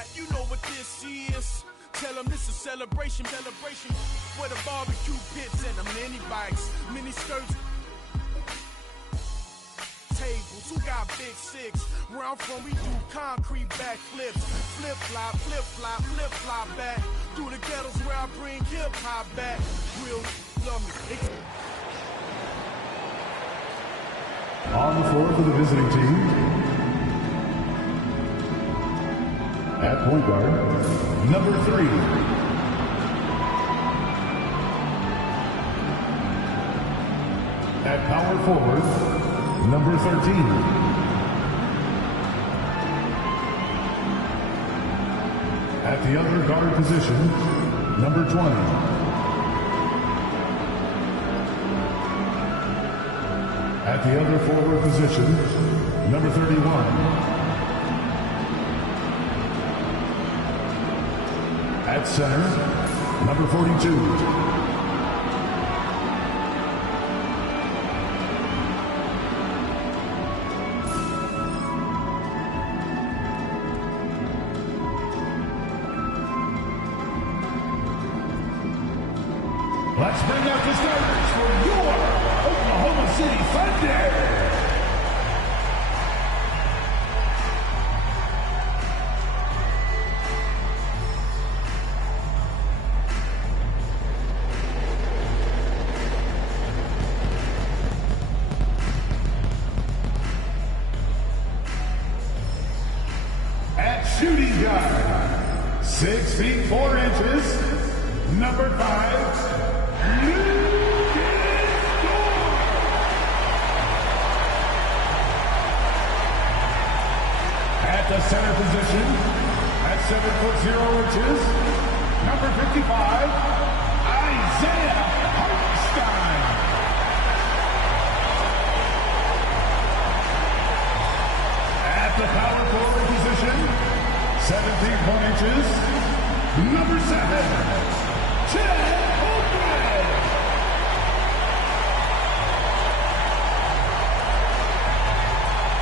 that, you know what this is. Tell them this is celebration for the barbecue pits and the mini bikes, mini skirts, tables. Who got big six? Where I'm from, we do concrete backflips, flip flop back through the ghettos where I bring hip hop back. Real love me. On the floor for the visiting team, at point guard, number 3. At power forward, number 13. At the other guard position, number 20. At the other forward position, number 31. At center, number 42. Let's bring out the starters for your Oklahoma City Thunder. Shooting guard, 6 feet 4 inches, number 5, at the center position, at 7 foot 0 inches, number 55, Isaiah Hartenstein. At the power forward position, 7 feet 1 inches, number 7, Chad Oldred.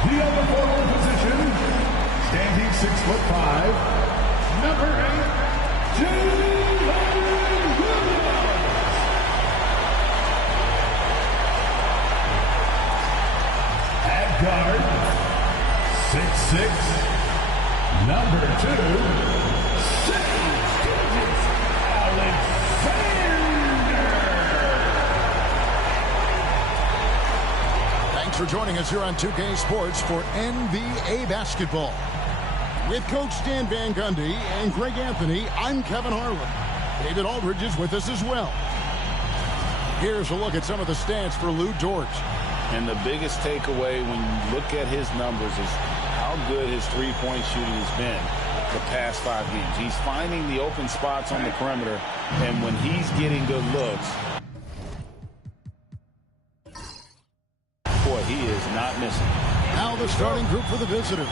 The other forward position, standing 6 foot 5, number 8, Jalen Williams. At guard, 6'6", number 2, St. Alexander. Thanks for joining us here on 2K Sports for NBA basketball. With Coach Stan Van Gundy and Greg Anthony, I'm Kevin Harlan. David Aldridge is with us as well. Here's a look at some of the stats for Lou Dort. And the biggest takeaway when you look at his numbers is how good his three-point shooting has been the past 5 games. He's finding the open spots on the perimeter, and when he's getting good looks, boy, he is not missing. Now the starting group for the visitors.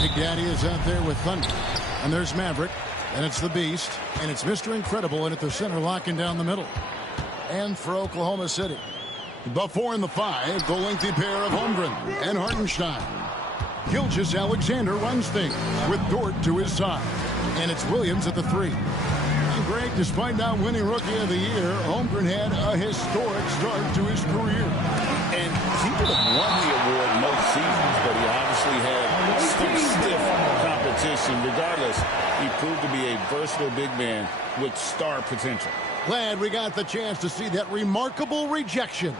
Big Daddy is out there with Thunder. And there's Maverick, and it's the Beast, and it's Mr. Incredible in at the center, locking down the middle. And for Oklahoma City, the 4 and the 5, the lengthy pair of Holmgren and Hartenstein. Gilgeous Alexander runs things with Dort to his side. And it's Williams at the 3. And Greg, despite not winning Rookie of the Year, Holmgren had a historic start to his career. And he would have won the award most seasons, but he obviously had some stiff competition. Regardless, he proved to be a versatile big man with star potential. Glad we got the chance to see that remarkable rejection.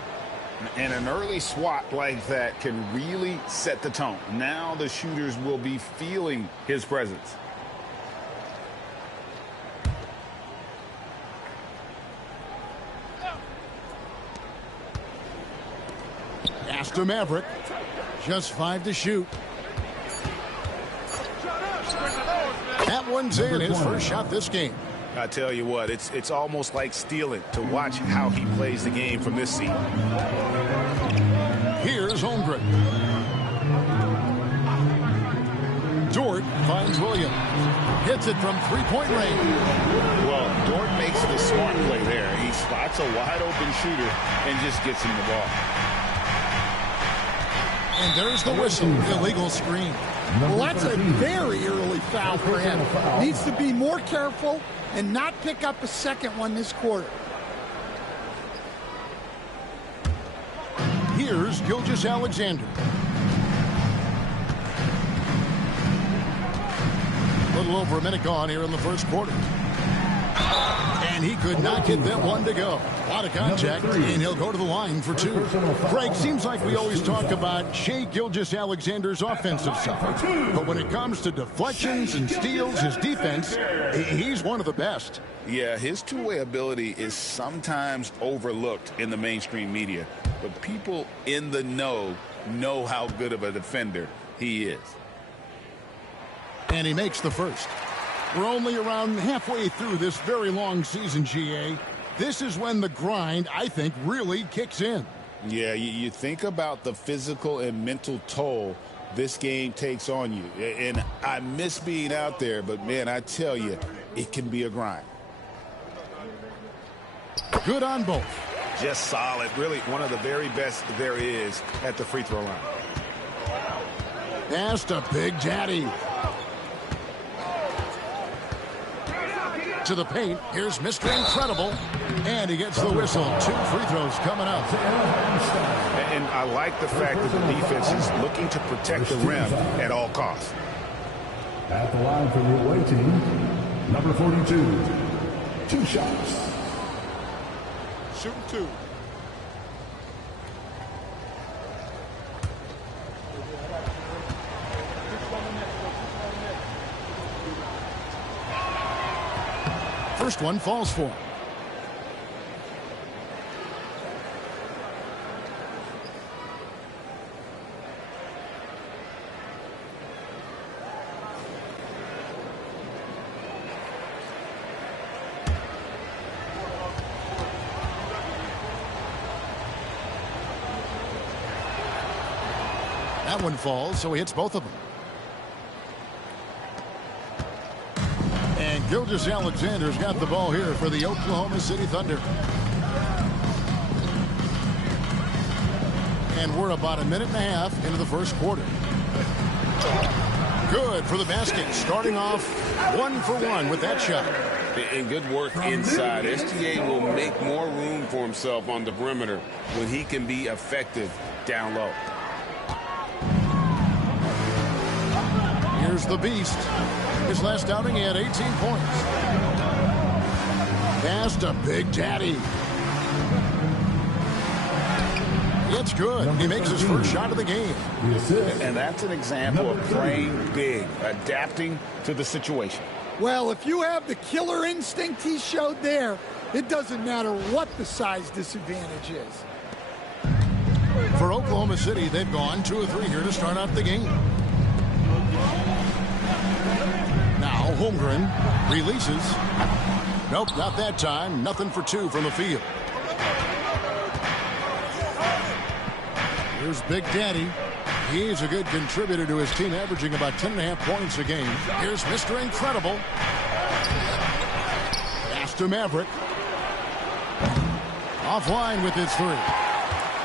And an early swat like that can really set the tone. Now the shooters will be feeling his presence. Pass to Maverick. Just 5 to shoot. That one's in, his first shot this game. I tell you what, it's almost like stealing to watch how he plays the game from this seat. Here's Holmgren. Dort finds Williams. Hits it from three-point range. Well, Dort makes the smart play there. He spots a wide-open shooter and just gets him the ball. And there's the whistle, illegal screen. Well, that's a very early foul for him. Needs to be more careful and not pick up a second one this quarter. Here's Gilgeous-Alexander. A little over a minute gone here in the first quarter. And he could not get that one to go. A lot of contact, and he'll go to the line for two. Craig, seems like we always talk about Shai Gilgeous-Alexander's offensive side. But when it comes to deflections and steals, his defense, he's one of the best. Yeah, his two-way ability is sometimes overlooked in the mainstream media. But people in the know how good of a defender he is. And he makes the first. We're only around halfway through this very long season, GA. This is when the grind, I think, really kicks in. Yeah, you think about the physical and mental toll this game takes on you. And I miss being out there, but, man, I tell you, it can be a grind. Good on both. Just solid. Really one of the very best there is at the free throw line. Pass to Big Daddy. To the paint. Here's Mr. Incredible. And he gets the whistle. 2 free throws coming up. And I like the fact that the defense is looking to protect the rim at all costs. At the line for the away team, number 42. 2 shots. Shoot 2. First one falls for him. That one falls, so he hits both of them. And Gilgeous-Alexander's got the ball here for the Oklahoma City Thunder. And we're about a minute and a half into the first quarter. Good for the basket. Starting off 1 for 1 with that shot. And good work inside. SGA will make more room for himself on the perimeter when he can be effective down low. Here's the Beast. His last outing, he had 18 points. Pass to Big Daddy. It's good. He makes his first shot of the game. And that's an example of playing big, adapting to the situation. Well, if you have the killer instinct he showed there, it doesn't matter what the size disadvantage is. For Oklahoma City, they've gone 2 of 3 here to start out the game. Now Holmgren releases. Nope, not that time. Nothing for 2 from the field. Here's Big Daddy. He's a good contributor to his team, averaging about 10.5 points a game. Here's Mr. Incredible. Pass to Maverick. Offline with his 3.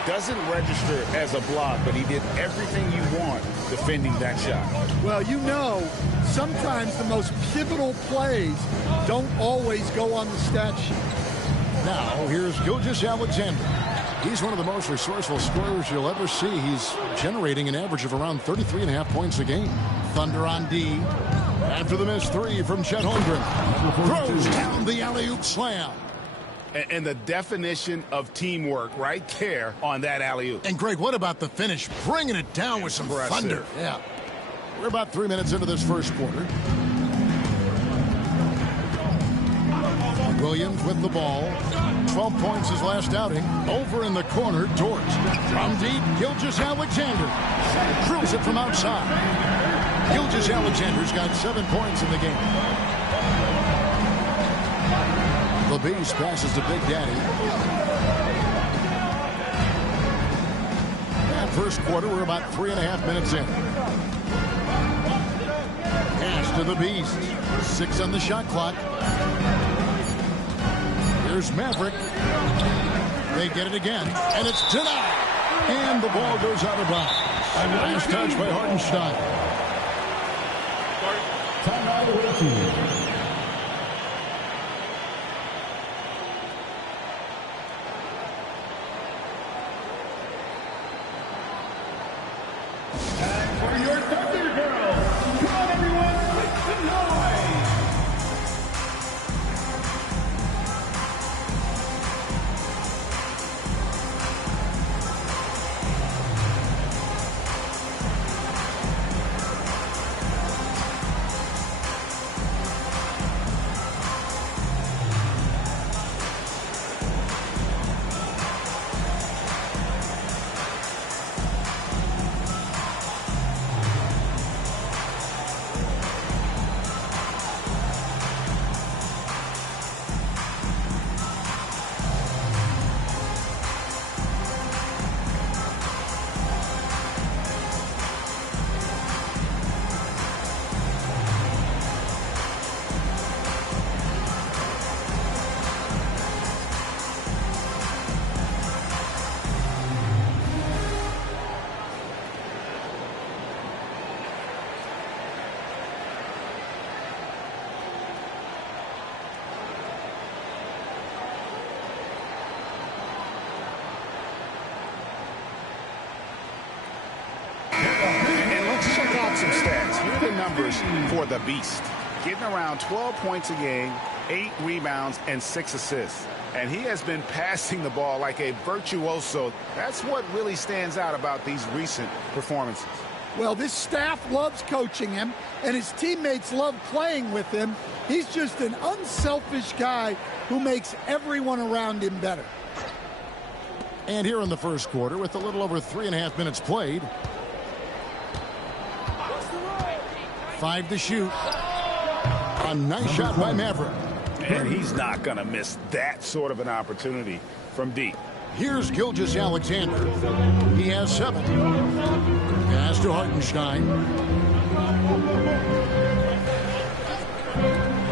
Doesn't register as a block, but he did everything you want defending that shot. Well, you know, sometimes the most pivotal plays don't always go on the stat sheet. Now, here's Gilgeous-Alexander. He's one of the most resourceful scorers you'll ever see. He's generating an average of around 33.5 points a game. Thunder on D. After the missed 3 from Chet Holmgren. Throws down the alley-oop slam. And the definition of teamwork right there on that alley-oop. And, Greg, what about the finish? Bringing it down with some thunder. Yeah. We're about 3 minutes into this first quarter. Williams with the ball. 12 points his last outing. Over in the corner, Dort. From deep, Gilgeous-Alexander. Drills it from outside. Gilgeous-Alexander's got 7 points in the game. The Beast passes to Big Daddy. That first quarter, we're about 3.5 minutes in. Pass to the Beast. 6 on the shot clock. Here's Maverick. They get it again, and it's denied. And the ball goes out of bounds. Last touch by Hartenstein. For your Thunder Girls, come on everyone, make some noise! Some stats. Here are the numbers for the Beast. Getting around 12 points a game, 8 rebounds, and 6 assists. And he has been passing the ball like a virtuoso. That's what really stands out about these recent performances. Well, this staff loves coaching him, and his teammates love playing with him. He's just an unselfish guy who makes everyone around him better. And here in the first quarter, with a little over 3.5 minutes played, 5 to shoot. A nice shot by Maverick. And he's not going to miss that sort of an opportunity from deep. Here's Gilgeous-Alexander. He has 7. Pass to Hartenstein.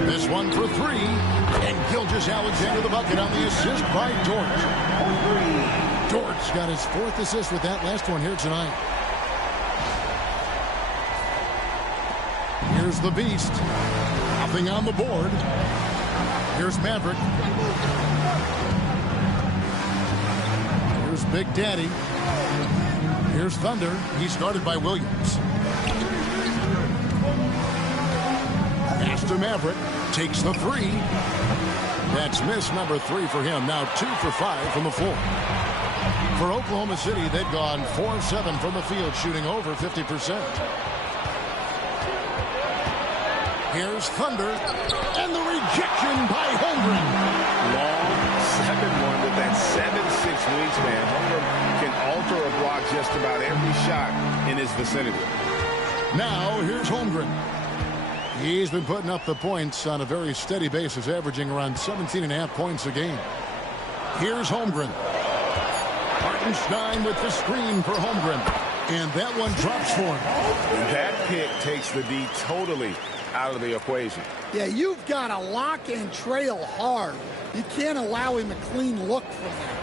This one for 3. And Gilgeous-Alexander the bucket on the assist by Dort. Dort's got his 4th assist with that last one here tonight. Here's the Beast. Nothing on the board. Here's Maverick. Here's Big Daddy. Here's Thunder. He's guarded by Williams. Pass to Maverick. Takes the 3. That's miss number 3 for him. Now 2 for 5 from the floor. For Oklahoma City, they've gone 4-7 from the field, shooting over 50%. Here's Thunder, and the rejection by Holmgren. Long 7-1 with that 7'6" wingspan. Holmgren can alter a block just about every shot in his vicinity. Now, here's Holmgren. He's been putting up the points on a very steady basis, averaging around 17.5 points a game. Here's Holmgren. Hartenstein with the screen for Holmgren. And that one drops for him. That pick takes the D totally out of the equation. Yeah, you've got to lock and trail hard. You can't allow him a clean look from that.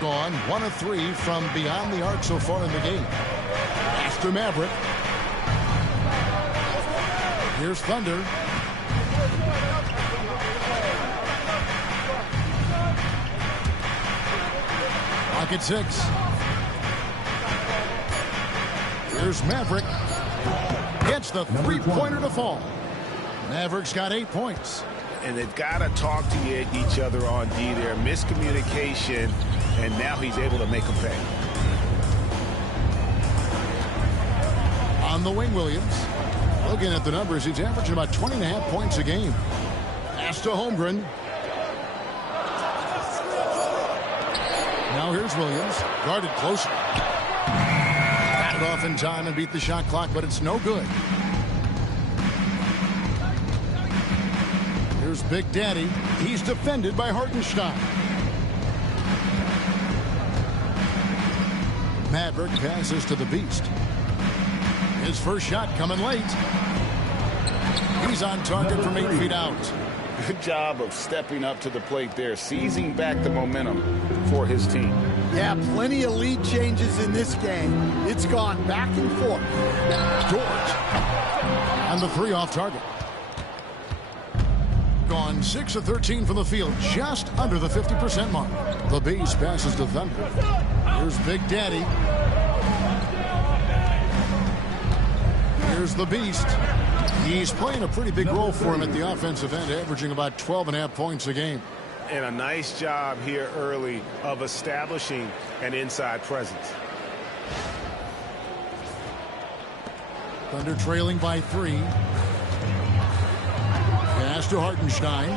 Gone 1 of 3 from beyond the arc so far in the game. After Maverick. Here's Thunder. Pocket 6. Here's Maverick. Gets the 3-pointer to fall. Maverick's got 8 points. And they've got to talk to each other on D there. Miscommunication, and now he's able to make them pay. On the wing, Williams. Looking at the numbers, he's averaging about 20.5 points a game. Pass to Holmgren. Now here's Williams. Guarded closer. Got it off in time and beat the shot clock, but it's no good. Here's Big Daddy. He's defended by Hartenstein. Maverick passes to the Beast. His first shot coming late. He's on target from 8 feet out. Good job of stepping up to the plate there, seizing back the momentum for his team. Yeah, plenty of lead changes in this game. It's gone back and forth. Dort from the 3 off target. Gone 6 of 13 from the field, just under the 50% mark. The Beast passes to Thunder. Here's Big Daddy. Here's the Beast. He's playing a pretty big role for him at the offensive end, averaging about 12.5 points a game. And a nice job here early of establishing an inside presence. Thunder trailing by 3. Pass to Hartenstein.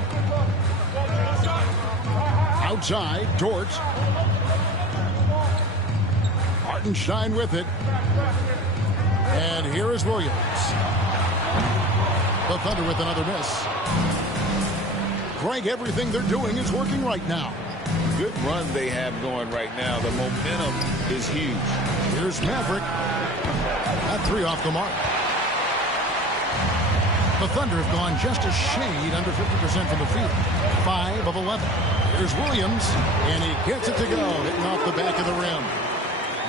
Outside, Dort. Hartenstein with it. And here is Williams. The Thunder with another miss. Greg, everything they're doing is working right now. Good run they have going right now. The momentum is huge. Here's Maverick. That 3 off the mark. The Thunder have gone just a shade under 50% from the field. 5 of 11. Here's Williams, and he gets it to go, hitting off the back of the rim.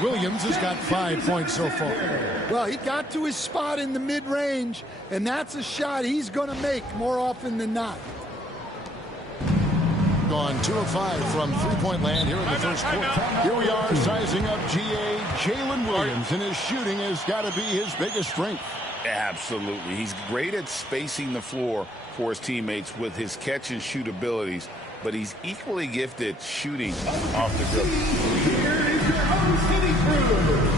Williams has got 5 points so far. Well, he got to his spot in the mid-range, and that's a shot he's going to make more often than not. Gone 2 of 5 from three-point land here in the first quarter. Here we are sizing up GA Jalen Williams, and his shooting has got to be his biggest strength. Absolutely. He's great at spacing the floor for his teammates with his catch and shoot abilities, but he's equally gifted shooting off the dribble. Here is your host city crew.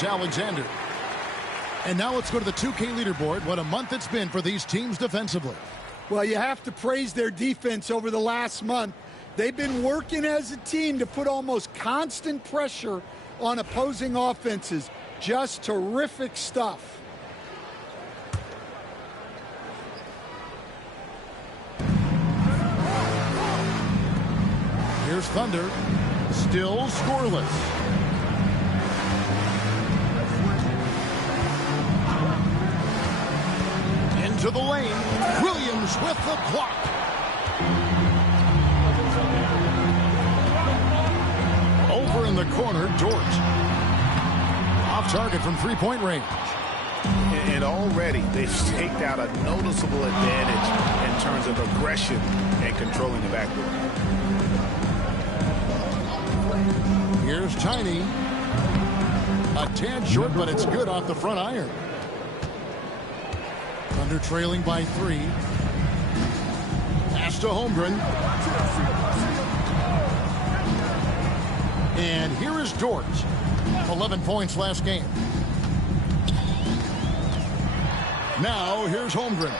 Alexander. And now let's go to the 2K leaderboard. What a month it's been for these teams defensively. Well, you have to praise their defense over the last month. They've been working as a team to put almost constant pressure on opposing offenses. Just terrific stuff. Here's Thunder. Still scoreless. To the lane, Williams with the block. Over in the corner, Dort. Off target from three-point range. And already they've staked out a noticeable advantage in terms of aggression and controlling the backcourt. Here's Tiny. A tad short, but it's good off the front iron. Thunder trailing by 3. Pass to Holmgren. And here is Dort. 11 points last game. Now here's Holmgren.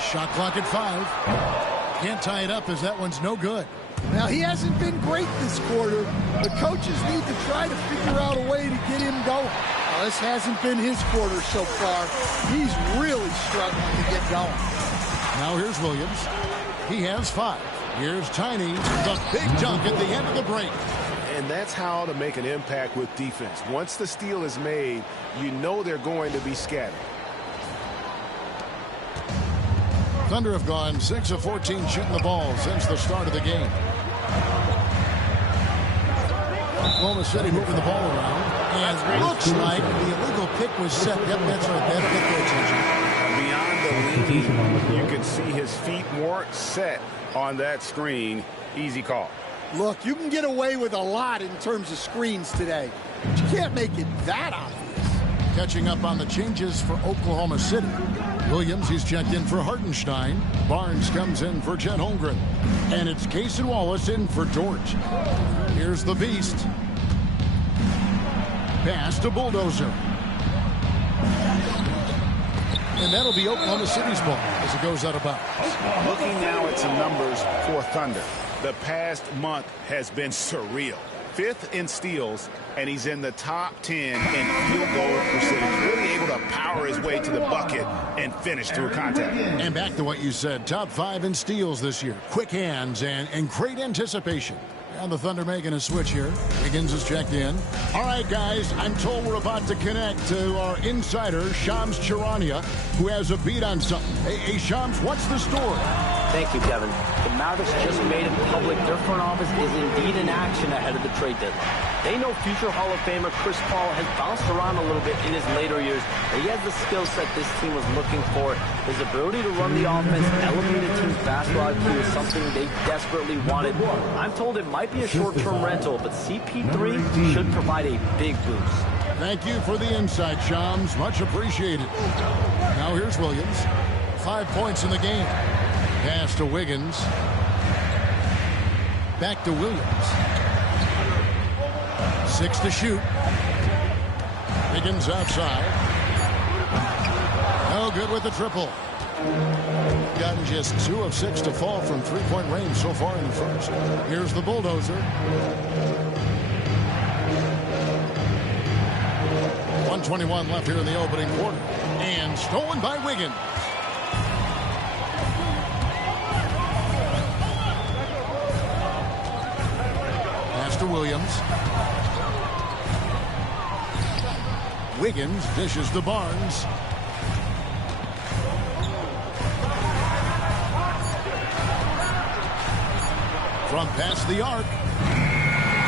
Shot clock at 5. Can't tie it up as that one's no good. Now, he hasn't been great this quarter. The coaches need to try to figure out a way to get him going. Well, this hasn't been his quarter so far. He's really struggling to get going. Now here's Williams. He has 5. Here's Tiny. The big dunk at the end of the break. And that's how to make an impact with defense. Once the steal is made, you know they're going to be scattered. Thunder have gone 6 of 14 shooting the ball since the start of the game. Oklahoma City moving the ball around. And looks like the illegal pick was set. Yep, that's right. That pick attention. Beyond the leading You can see his feet more set on that screen. Easy call. Look, you can get away with a lot in terms of screens today, but you can't make it that obvious. Catching up on the changes for Oklahoma City. Williams, he's checked in for Hartenstein. Barnes comes in for Chet Holmgren. And it's Case and Wallace in for George. Here's the Beast. Pass to Bulldozer. And that'll be Oklahoma City's ball as it goes out of bounds. Looking now at some numbers for Thunder. The past month has been surreal. 5th in steals, and he's in the top 10 in field goal percentage. Really able to power his way to the bucket and finish through contact. And back to what you said, top 5 in steals this year. Quick hands and great anticipation. And the Thunder making a switch here. Wiggins is checked in. All right, guys, I'm told we're about to connect to our insider, Shams Charania, who has a beat on something. Hey, Shams, what's the story? Thank you, Kevin. The Mavericks just made it public their front office is indeed in action ahead of the trade deadline. They know future Hall of Famer Chris Paul has bounced around a little bit in his later years, but he has the skill set this team was looking for. His ability to run the offense, elevate a team's basketball IQ is something they desperately wanted. I'm told it might be a short-term rental, but CP3 should provide a big boost. Thank you for the insight, Shams. Much appreciated. Now here's Williams. 5 points in the game. Pass to Wiggins. Back to Williams. 6 to shoot. Wiggins outside. No good with the triple. Gotten just 2 of 6 to fall from three-point range so far in the first. Here's the Bulldozer. 1:21 left here in the opening quarter. And stolen by Wiggins. Pass to Williams. Wiggins dishes to Barnes. From past the arc.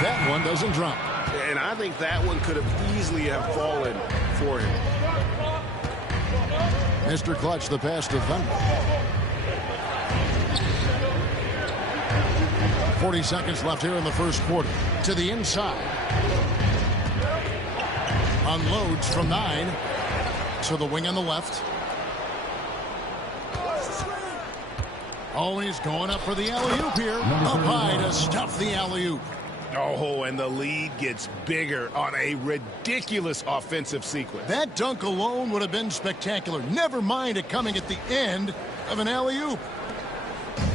That one doesn't drop. And I think that one could have easily have fallen for him. Mr. Clutch, the pass to Thunder. 40 seconds left here in the first quarter. To the inside. Unloads from 9. To the wing on the left. Oh, he's going up for the alley-oop here. Up high to stuff the alley-oop. Oh, and the lead gets bigger on a ridiculous offensive sequence. That dunk alone would have been spectacular. Never mind it coming at the end of an alley-oop.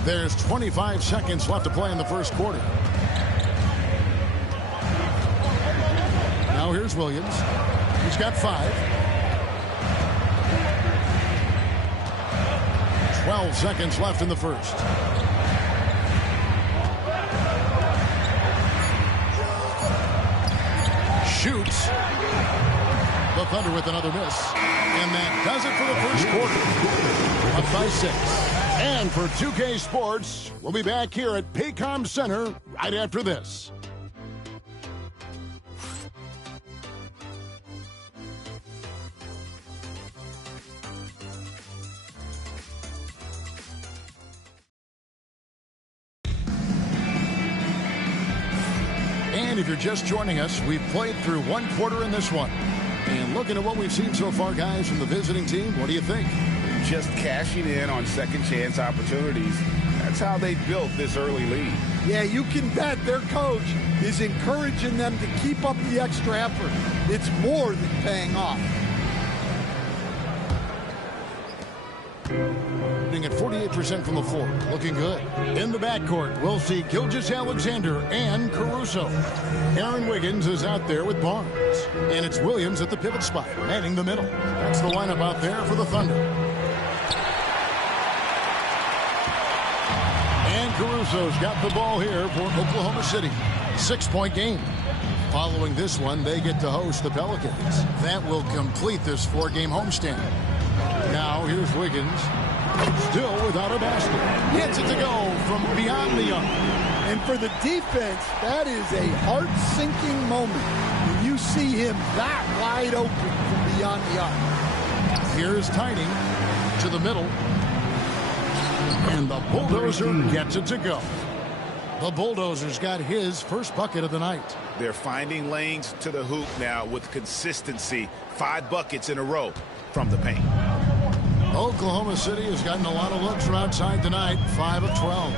There's 25 seconds left to play in the first quarter. Now here's Williams. He's got 5. 12 seconds left in the first. Shoots. The Thunder with another miss. And that does it for the first quarter. Up by 6. And for 2K Sports, we'll be back here at Paycom Center right after this. And if you're just joining us, we've played through 1 quarter in this one. And looking at what we've seen so far, guys, from the visiting team, what do you think? Just cashing in on second chance opportunities. That's how they built this early lead. Yeah, you can bet their coach is encouraging them to keep up the extra effort. It's more than paying off. At 48% from the floor. Looking good. In the backcourt, we'll see Gilgeous-Alexander and Caruso. Aaron Wiggins is out there with Barnes. And it's Williams at the pivot spot, manning the middle. That's the lineup out there for the Thunder. And Caruso's got the ball here for Oklahoma City. 6-point game. Following this one, they get to host the Pelicans. That will complete this 4-game homestand. Now, here's Wiggins. Still without a basket. Gets it to go from beyond the arc. And for the defense, that is a heart-sinking moment when you see him that wide open from beyond the arc. Here's Tiding to the middle. And the Bulldozer gets it to go. The Bulldozer's got his first bucket of the night. They're finding lanes to the hoop now with consistency. 5 buckets in a row from the paint. Oklahoma City has gotten a lot of looks from outside tonight. 5 of 12.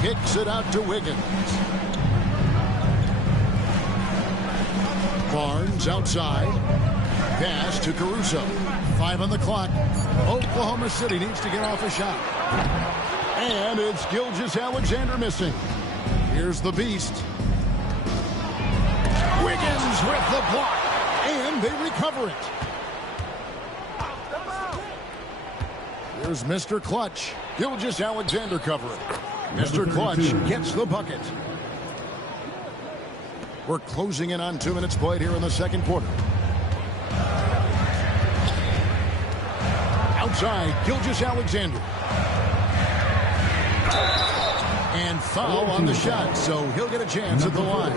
Kicks it out to Wiggins. Barnes outside. Pass to Caruso. 5 on the clock. Oklahoma City needs to get off a shot. And it's Gilgeous-Alexander missing. Here's the Beast. Wiggins with the block. And they recover it. Here's Mr. Clutch. Gilgeous-Alexander covering. Mr. Clutch gets the bucket. We're closing in on 2 minutes played here in the second quarter. Outside, Gilgeous-Alexander. And foul on the shot, so he'll get a chance at the line.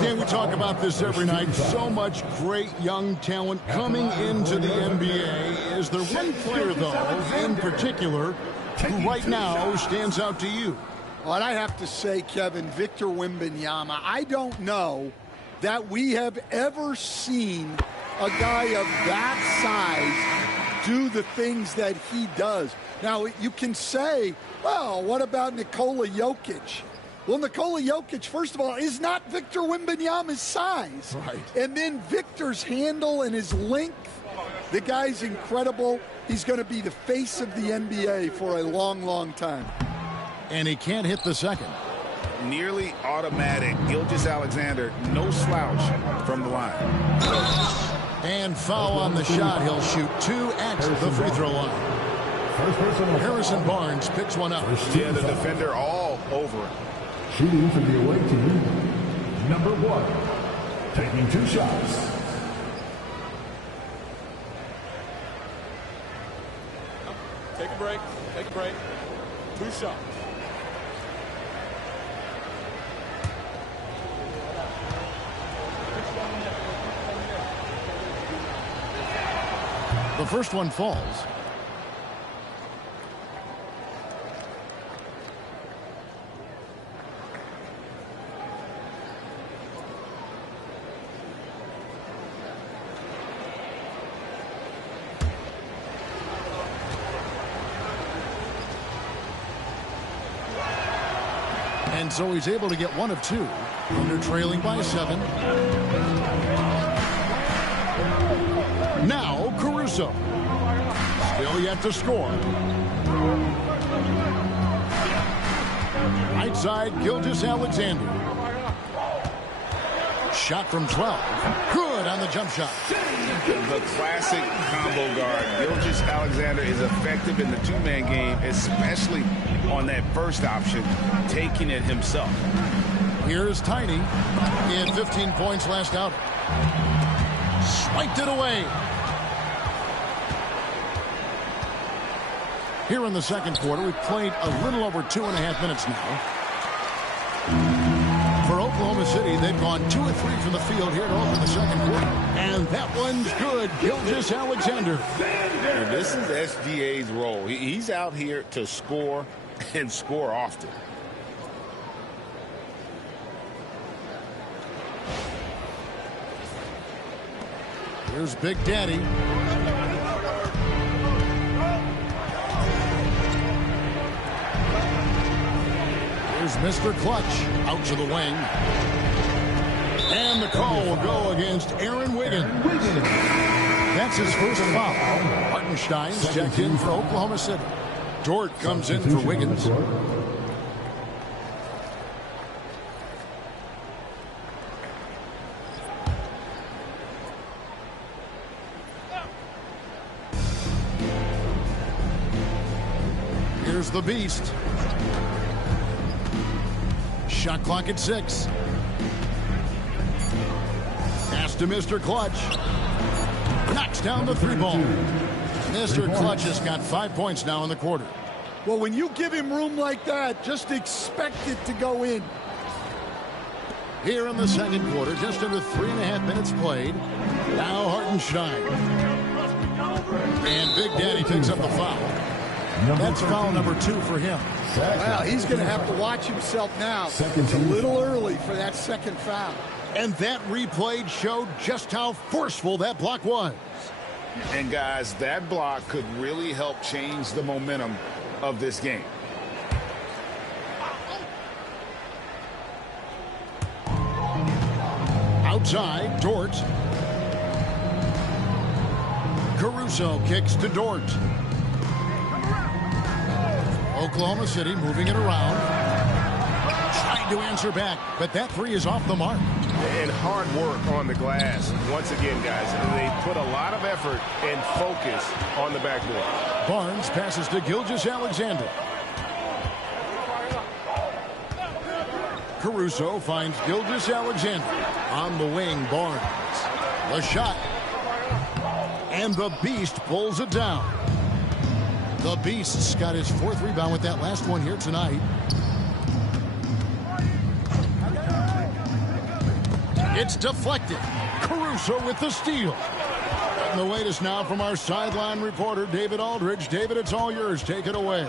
Dan, we talk about this every night. So much great young talent coming into the NBA. Is there one player, though, in particular, who right now stands out to you? Well, I have to say, Kevin, Victor Wembanyama. I don't know that we have ever seen a guy of that size do the things that he does. Now, you can say, well, what about Nikola Jokic? Well, Nikola Jokic, first of all, is not Victor Wembanyama's size. Right. And then Victor's handle and his length, the guy's incredible. He's going to be the face of the NBA for a long, long time. And he can't hit the second. Nearly automatic. Gilgeous-Alexander, no slouch from the line. And foul on the shot. He'll shoot 2 at the free throw line. Harrison Barnes picks one up. Yeah, the defender all over it. Shooting for the away team, number 1, taking 2 shots. Take a break. Take a break. 2 shots. The first one falls. And so he's able to get 1 of 2. Under trailing by 7. Now Caruso. Still yet to score. Right side, Gilgeous-Alexander. Shot from 12. Good on the jump shot. The classic combo guard. Gilgeous-Alexander is effective in the 2-man game, especially on that first option, taking it himself. Here's Tiny. He had 15 points last outing. Swiped it away. Here in the second quarter, we've played a little over 2.5 minutes now. For Oklahoma City, they've gone 2 of 3 from the field here to open the second quarter. And that one's good. Gilgeous-Alexander. And this is SGA's role. He's out here to score and score often. Here's Big Daddy. Here's Mr. Clutch out to the wing. And the call will go against Aaron Wiggins. That's his first foul. Hartenstein's checked in for Oklahoma City. Dort comes in for Wiggins. Here's the Beast. Shot clock at 6. Pass to Mr. Clutch. Knocks down the 3 ball. Mr. Clutch has got 5 points now in the quarter. Well, when you give him room like that, just expect it to go in. Here in the second quarter, just under 3.5 minutes played. Now Hartenstein. And Big Daddy picks up the foul. That's foul number 2 for him. Well, he's going to have to watch himself now. It's a little early for that second foul. And that replay showed just how forceful that block was. And guys, that block could really help change the momentum of this game. Outside, Dort. Caruso kicks to Dort. Oklahoma City moving it around. Trying to answer back, but that three is off the mark. And hard work on the glass. Once again, guys, they put a lot of effort and focus on the backboard. Barnes passes to Gilgeous-Alexander. Caruso finds Gilgeous-Alexander. On the wing, Barnes. The shot. And the Beast pulls it down. The Beast's got his 4th rebound with that last one here tonight. It's deflected. Caruso with the steal. And the latest now from our sideline reporter, David Aldridge. David, it's all yours. Take it away.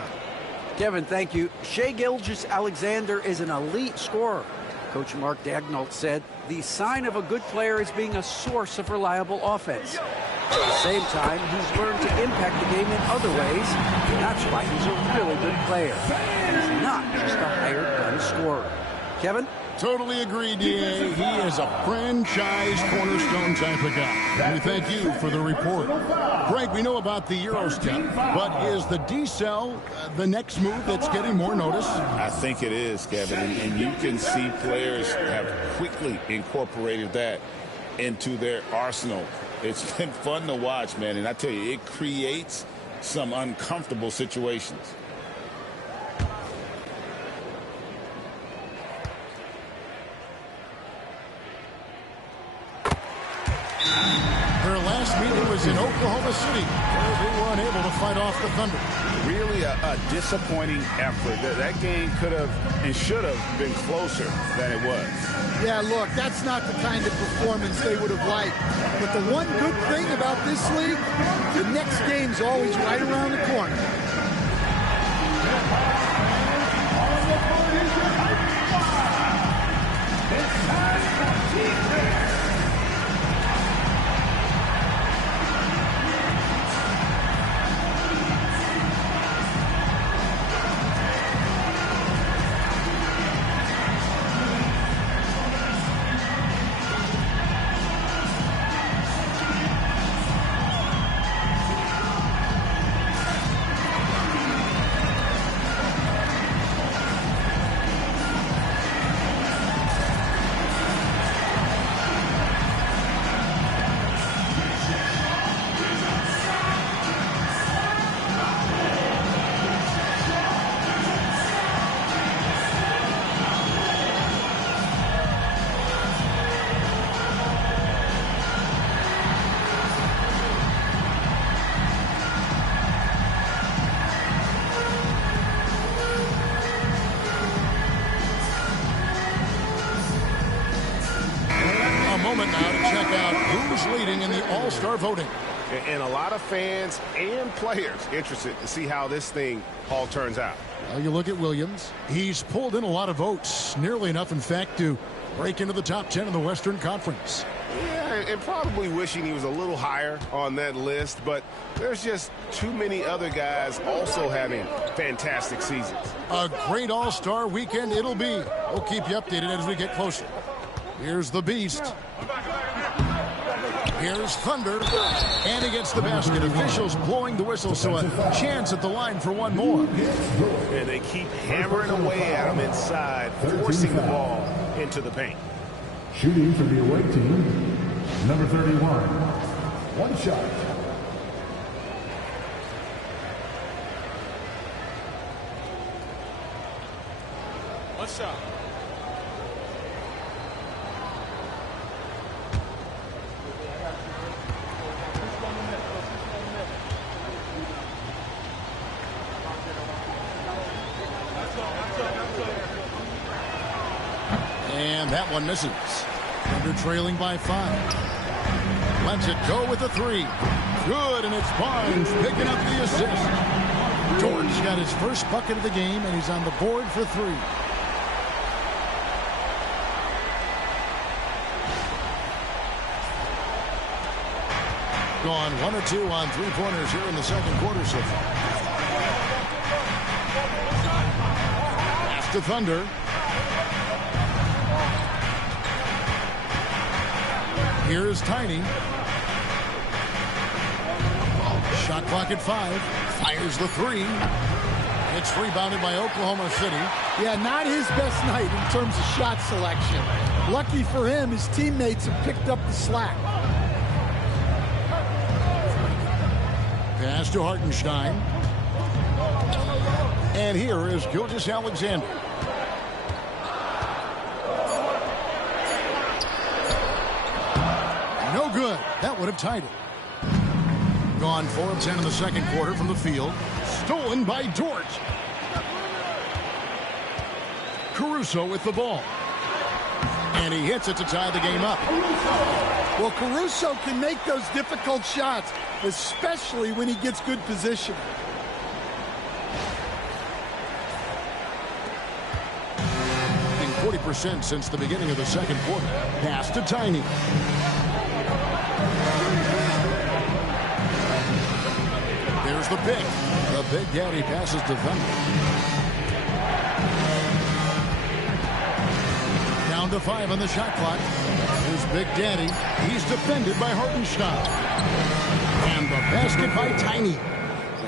Kevin, thank you. Shai Gilgeous-Alexander is an elite scorer. Coach Mark Daigneault said the sign of a good player is being a source of reliable offense. At the same time, he's learned to impact the game in other ways, and that's why he's a really good player. He's not just a hired gun scorer. Kevin? Totally agree, D.A. He is a franchise cornerstone type of guy. We thank you for the report. Greg, we know about the Euro step, but is the D-cell the next move that's getting more notice? I think it is, Kevin, and you can see players have quickly incorporated that into their arsenal. It's been fun to watch, man, and I tell you, it creates some uncomfortable situations. Their last meeting was in Oklahoma City, where they were unable to fight off the Thunder. Really a disappointing effort. That game could have and should have been closer than it was. Yeah, look, that's not the kind of performance they would have liked. But the one good thing about this league, the next game's always right around the corner. All-Star voting. And a lot of fans and players interested to see how this thing all turns out. Well, you look at Williams. He's pulled in a lot of votes, nearly enough, in fact, to break into the top 10 in the Western Conference. Yeah, and probably wishing he was a little higher on that list, but there's just too many other guys also having fantastic seasons. A great All-Star weekend it'll be. We'll keep you updated as we get closer. Here's the Beast. Here's Thunder, and he gets the basket. Officials blowing the whistle, so a chance at the line for one more. And they keep hammering away at him inside, forcing the ball into the paint. Shooting for the away team, number 31. One shot. One shot. And that one misses. Under trailing by 5. Lets it go with a 3. Good, and it's Barnes picking up the assist. George got his first bucket of the game, and he's on the board for 3. Gone 1 or 2 on 3-pointers here in the second quarter so far. Pass to Thunder. Here's Tiny. Shot clock at 5. Fires the 3. It's rebounded by Oklahoma City. Yeah, not his best night in terms of shot selection. Lucky for him, his teammates have picked up the slack. Pass to Hartenstein. And here is Gilgeous-Alexander. No good. That would have tied it. Gone 4 of 10 in the second quarter from the field. Stolen by Dort. Caruso with the ball. And he hits it to tie the game up. Well, Caruso can make those difficult shots, especially when he gets good position. And 40% since the beginning of the second quarter. Pass to Tiny. There's the pick. The Big Daddy passes to Thunder. Down to 5 on the shot clock. Here's Big Daddy. He's defended by Hartenstein. And the basket by Tiny.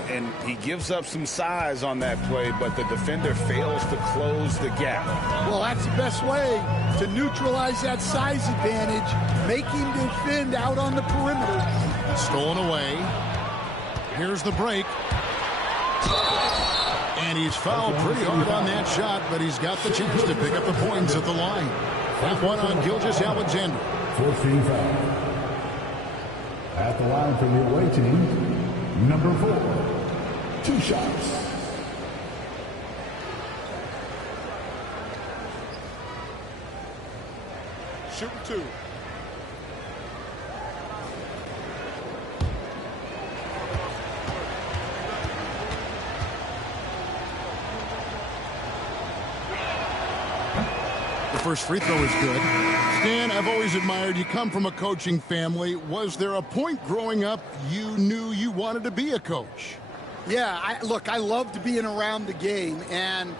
And he gives up some size on that play, but the defender fails to close the gap. Well, that's the best way to neutralize that size advantage. Make him defend out on the perimeter. Stolen away. Here's the break. And he's fouled pretty hard on that shot, but he's got the chance to pick up the points at the line. That one on Gilgeous-Alexander. 14 foul. At the line from the away team, number 4. 2 shots. Shooting 2. First free throw is good. Stan, I've always admired you. Come from a coaching family. Was there a point growing up you knew you wanted to be a coach? Yeah, look, I loved being around the game. And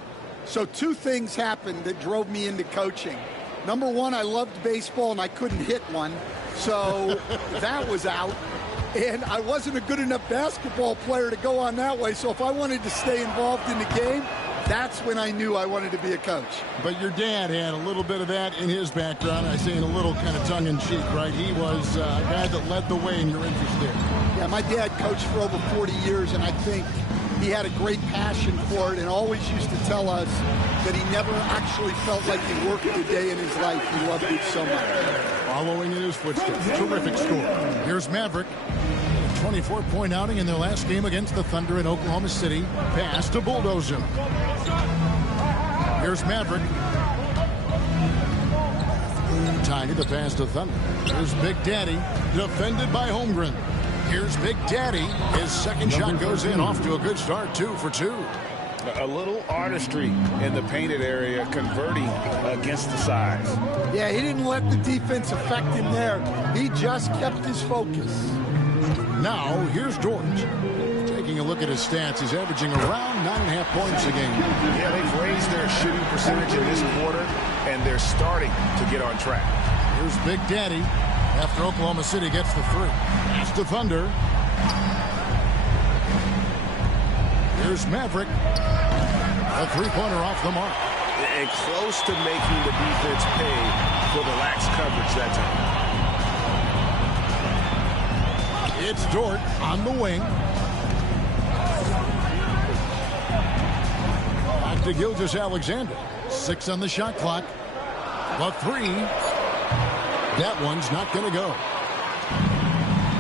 so 2 things happened that drove me into coaching. Number 1, I loved baseball and I couldn't hit one. So that was out. And I wasn't a good enough basketball player to go on that way. So if I wanted to stay involved in the game, that's when I knew I wanted to be a coach. But your dad had a little bit of that in his background. I say in a little kind of tongue-in-cheek, right? He was a guy that led the way in your interest there. Yeah, my dad coached for over 40 years, and I think he had a great passion for it and always used to tell us that he never actually felt like he worked a day in his life. He loved it so much. Following in his footsteps. Terrific score. Here's Maverick. 24-point outing in their last game against the Thunder in Oklahoma City. Pass to bulldoze him. Here's Maverick. Tiny the pass to Thunder. Here's Big Daddy, defended by Holmgren. Here's Big Daddy. His second shot goes in, off to a good start, 2 for 2. A little artistry in the painted area, converting against the size. Yeah, he didn't let the defense affect him there. He just kept his focus. Now, here's George. Taking a look at his stats, he's averaging around 9.5 points a game. Yeah, they've raised their shooting percentage in this quarter, and they're starting to get on track. Here's Big Daddy after Oklahoma City gets the 3. Pass to Thunder. Here's Maverick. A 3-pointer off the mark. And close to making the defense pay for the lax coverage that time. It's Dort on the wing. Back to Gilgeous-Alexander. 6 on the shot clock. The 3. That one's not going to go.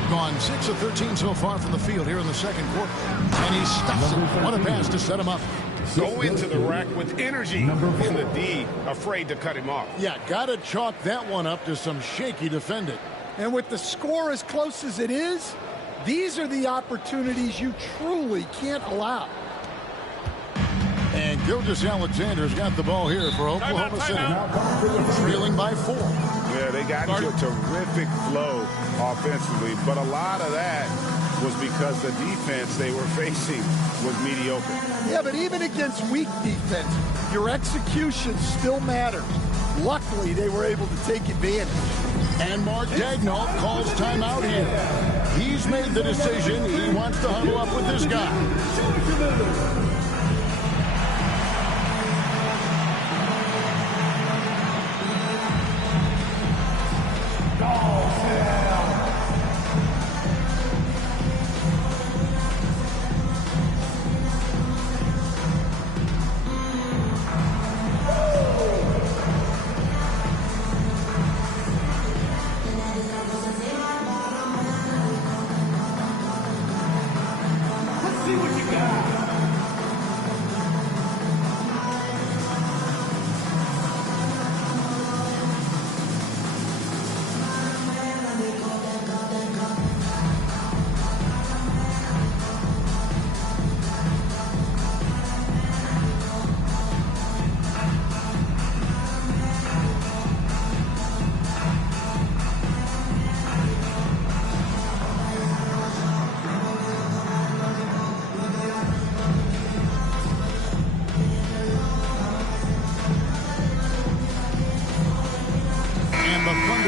Gone 6 of 13 so far from the field here in the second quarter. And he stuffs it. What a pass to set him up. Go into the rack with energy. In the D, afraid to cut him off. Yeah, got to chalk that one up to some shaky defending. And with the score as close as it is, These are the opportunities you truly can't allow. And Gilgeous-Alexander's got the ball here for Oklahoma City. Trailing by 4. Yeah, they got into a terrific flow offensively, but a lot of that was because the defense they were facing was mediocre. Yeah, but even against weak defense, your execution still matters. Luckily, they were able to take advantage. And Mark Daigneault calls timeout here. He's made the decision. He wants to huddle up with this guy.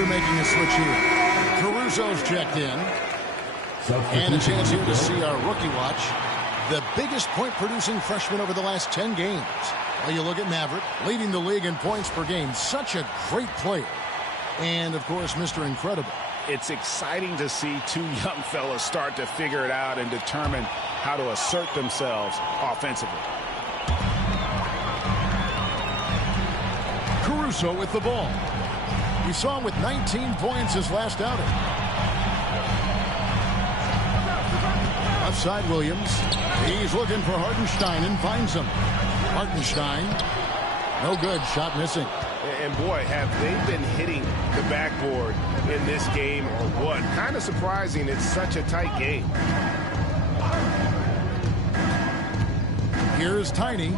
Making a switch here. Caruso's checked in. And a chance here to see our rookie watch. The biggest point-producing freshman over the last 10 games. Well, you look at Maverick, leading the league in points per game. Such a great player. And, of course, Mr. Incredible. It's exciting to see two young fellas start to figure it out and determine how to assert themselves offensively. Caruso with the ball. We saw him with 19 points his last outing. Left side, Williams. He's looking for Hartenstein and finds him. Hartenstein, no good, shot missing. And boy, have they been hitting the backboard in this game or what? Kind of surprising, it's such a tight game. Here's Tiny.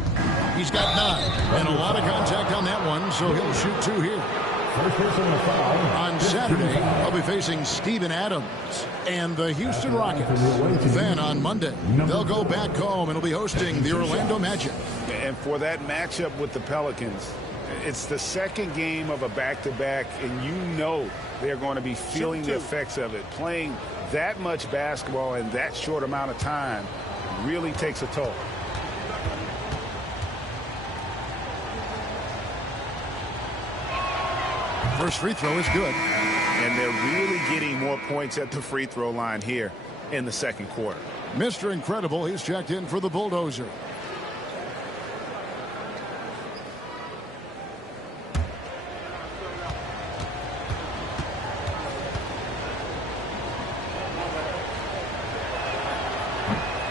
He's got 9. And a lot of contact on that one, so he'll shoot 2 here. On Saturday, they'll be facing Steven Adams and the Houston Rockets. Then on Monday, they'll go back home and will be hosting the Orlando Magic. And for that matchup with the Pelicans, it's the second game of a back-to-back, and you know they're going to be feeling the effects of it. Playing that much basketball in that short amount of time really takes a toll. First free throw is good. And they're really getting more points at the free throw line here in the second quarter. Mr. Incredible, he's checked in for the Bulldozer.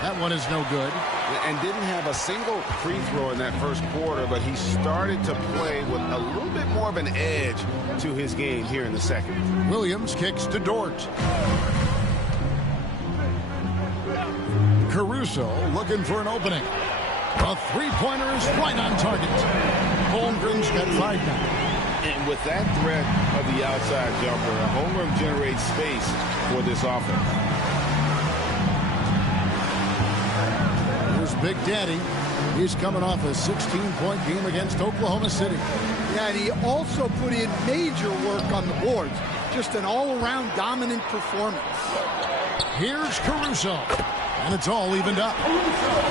That one is no good. And didn't have a single free throw in that first quarter, but he started to play with a little bit more of an edge to his game here in the second. Williams kicks to Dort. Caruso looking for an opening. A three-pointer is right on target. Holmgren's got 5 now. And with that threat of the outside jumper, Holmgren generates space for this offense. Big Daddy. He's coming off a 16-point game against Oklahoma City. Yeah, and he also put in major work on the boards. Just an all-around dominant performance. Here's Caruso. And it's all evened up.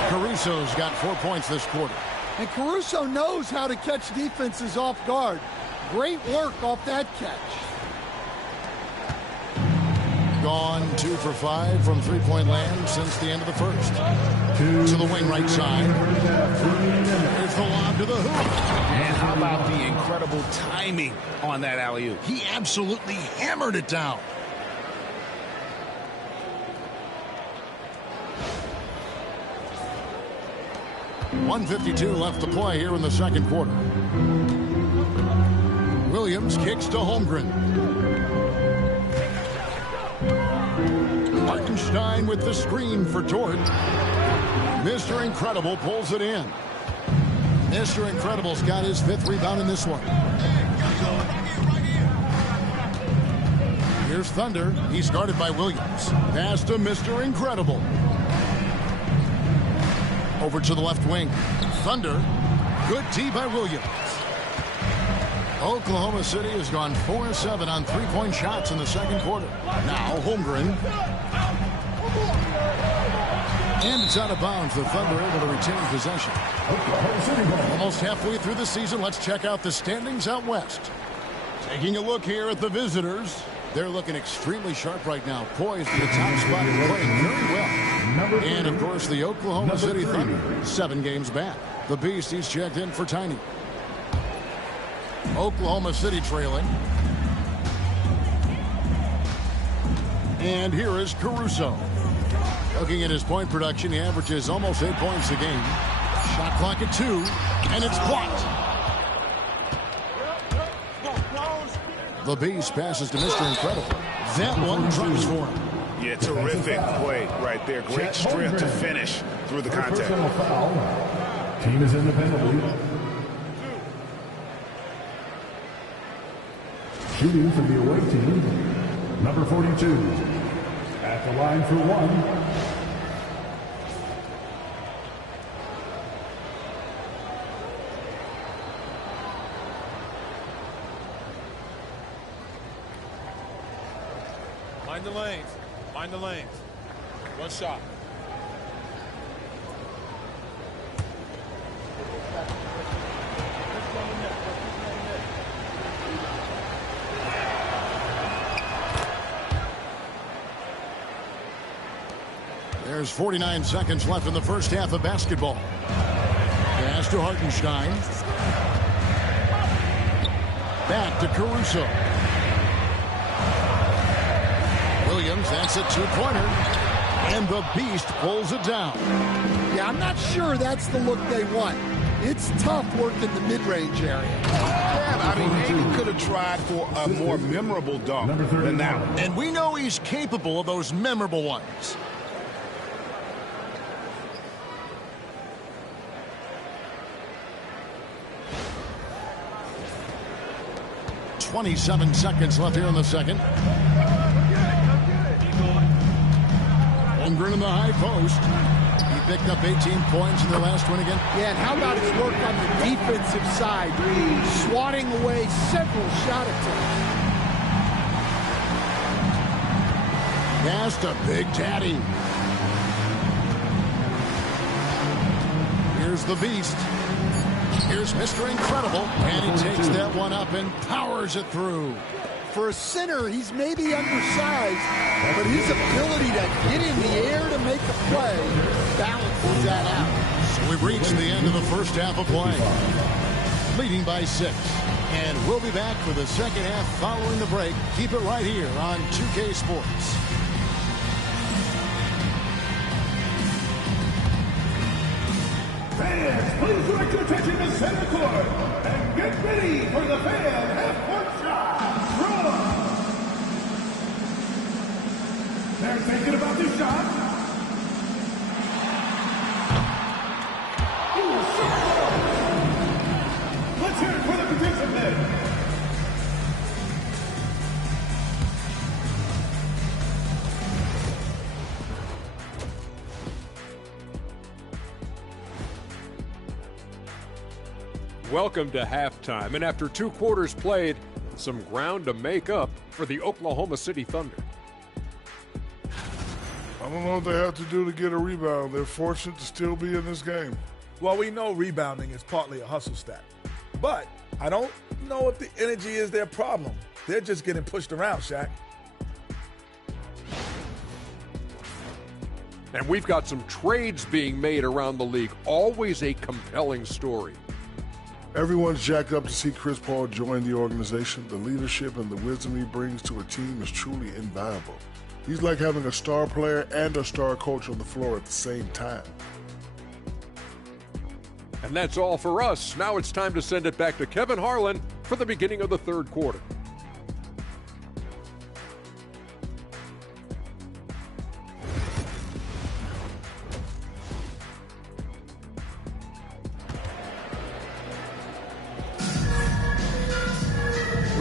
Caruso's got 4 points this quarter. And Caruso knows how to catch defenses off guard. Great work off that catch. Gone 2 for 5 from three-point land since the end of the first. To the wing right side. There's the lob to the hoop. And how about the incredible timing on that alley-oop? He absolutely hammered it down. .152 left to play here in the second quarter. Williams kicks to Holmgren. Hartenstein with the screen for Dort. Mr. Incredible pulls it in. Mr. Incredible's got his 5th rebound in this one. Here's Thunder. He's guarded by Williams. Pass to Mr. Incredible. Over to the left wing. Thunder. Good D by Williams. Oklahoma City has gone 4-7 on three-point shots in the second quarter. Now Holmgren. And it's out of bounds. The Thunder able to retain possession. Almost halfway through the season. Let's check out the standings out west. Taking a look here at the visitors. They're looking extremely sharp right now. Poised for the top spot and playing very well. And, of course, the Oklahoma City Thunder, 7 games back. The Beast, he's checked in for Tiny. Oklahoma City trailing. And here is Caruso. Looking at his point production, he averages almost 8 points a game. Shot clock at 2, and it's blocked. The Beast passes to Mr. Incredible. That one drops for him. Yeah, terrific play right there. Great strength to finish through the contact. Team is in the penalty. Shooting for the away team, number 42. At the line for one. Mind the lanes. Mind the lanes. One shot. There's 49 seconds left in the first half of basketball. Pass to Hartenstein. Back to Caruso. Williams, that's a two-pointer. And the Beast pulls it down. Yeah, I'm not sure that's the look they want. It's tough working the mid-range area. Yeah, I mean, maybe could have tried for a more memorable dunk than that one. And we know he's capable of those memorable ones. .27 seconds left here in the second. Holmgren in the high post. He picked up 18 points in the last one again. Yeah, and how about his work on the defensive side? Swatting away several shot attempts. Pass to Big Daddy. Here's the Beast. Here's Mr. Incredible. And he takes that one up and powers it through. For a center, he's maybe undersized, but his ability to get in the air to make a play balances that out. So we've reached the end of the first half of play. Leading by 6. And we'll be back for the second half following the break. Keep it right here on 2K Sports. Fans, please direct your attention to center court and get ready for the fan half-court shot. Run! They're thinking about this shot. Let's hear it for the participant. Welcome to halftime, and after 2 quarters played, some ground to make up for the Oklahoma City Thunder. I don't know what they have to do to get a rebound. They're fortunate to still be in this game. Well, we know rebounding is partly a hustle stat, but I don't know if the energy is their problem. They're just getting pushed around, Shaq. And we've got some trades being made around the league. Always a compelling story. Everyone's jacked up to see Chris Paul join the organization. The leadership and the wisdom he brings to a team is truly invaluable. He's like having a star player and a star coach on the floor at the same time. And that's all for us. Now it's time to send it back to Kevin Harlan for the beginning of the third quarter.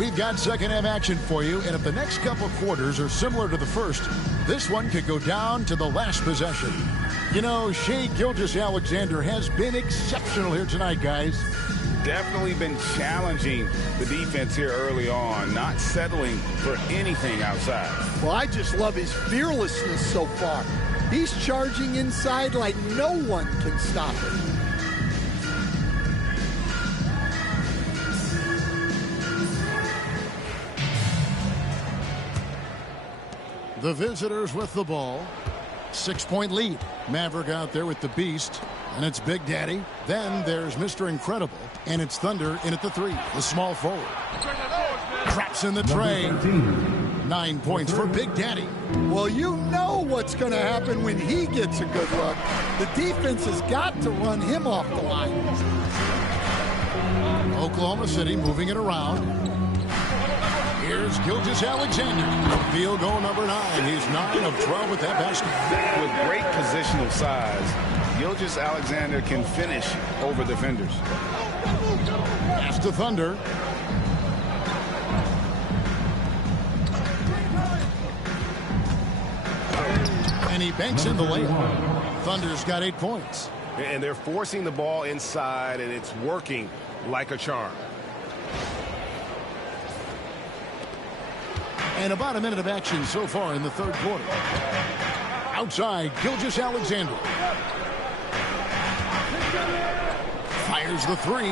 We've got second half action for you, and if the next couple quarters are similar to the first, this one could go down to the last possession. You know, Shai Gilgeous-Alexander has been exceptional here tonight, guys. Definitely been challenging the defense here early on, not settling for anything outside. Well, I just love his fearlessness so far. He's charging inside like no one can stop him. The visitors with the ball. 6-point lead. Maverick out there with the beast, and it's Big Daddy. Then there's Mr. Incredible, and it's Thunder in at the 3, the small forward. Drops in the tray. 9 points for Big Daddy. Well, you know what's going to happen when he gets a good look. The defense has got to run him off the line. Oklahoma City moving it around. Here's Gilgeous-Alexander. Field goal number 9. He's 9 of 12 with that basket. With great positional size, Gilgeous-Alexander can finish over defenders. Pass to Thunder. And he banks in the layup. Thunder's got 8 points. And they're forcing the ball inside, and it's working like a charm. And about a minute of action so far in the third quarter. Outside, Gilgeous-Alexander. Fires the 3.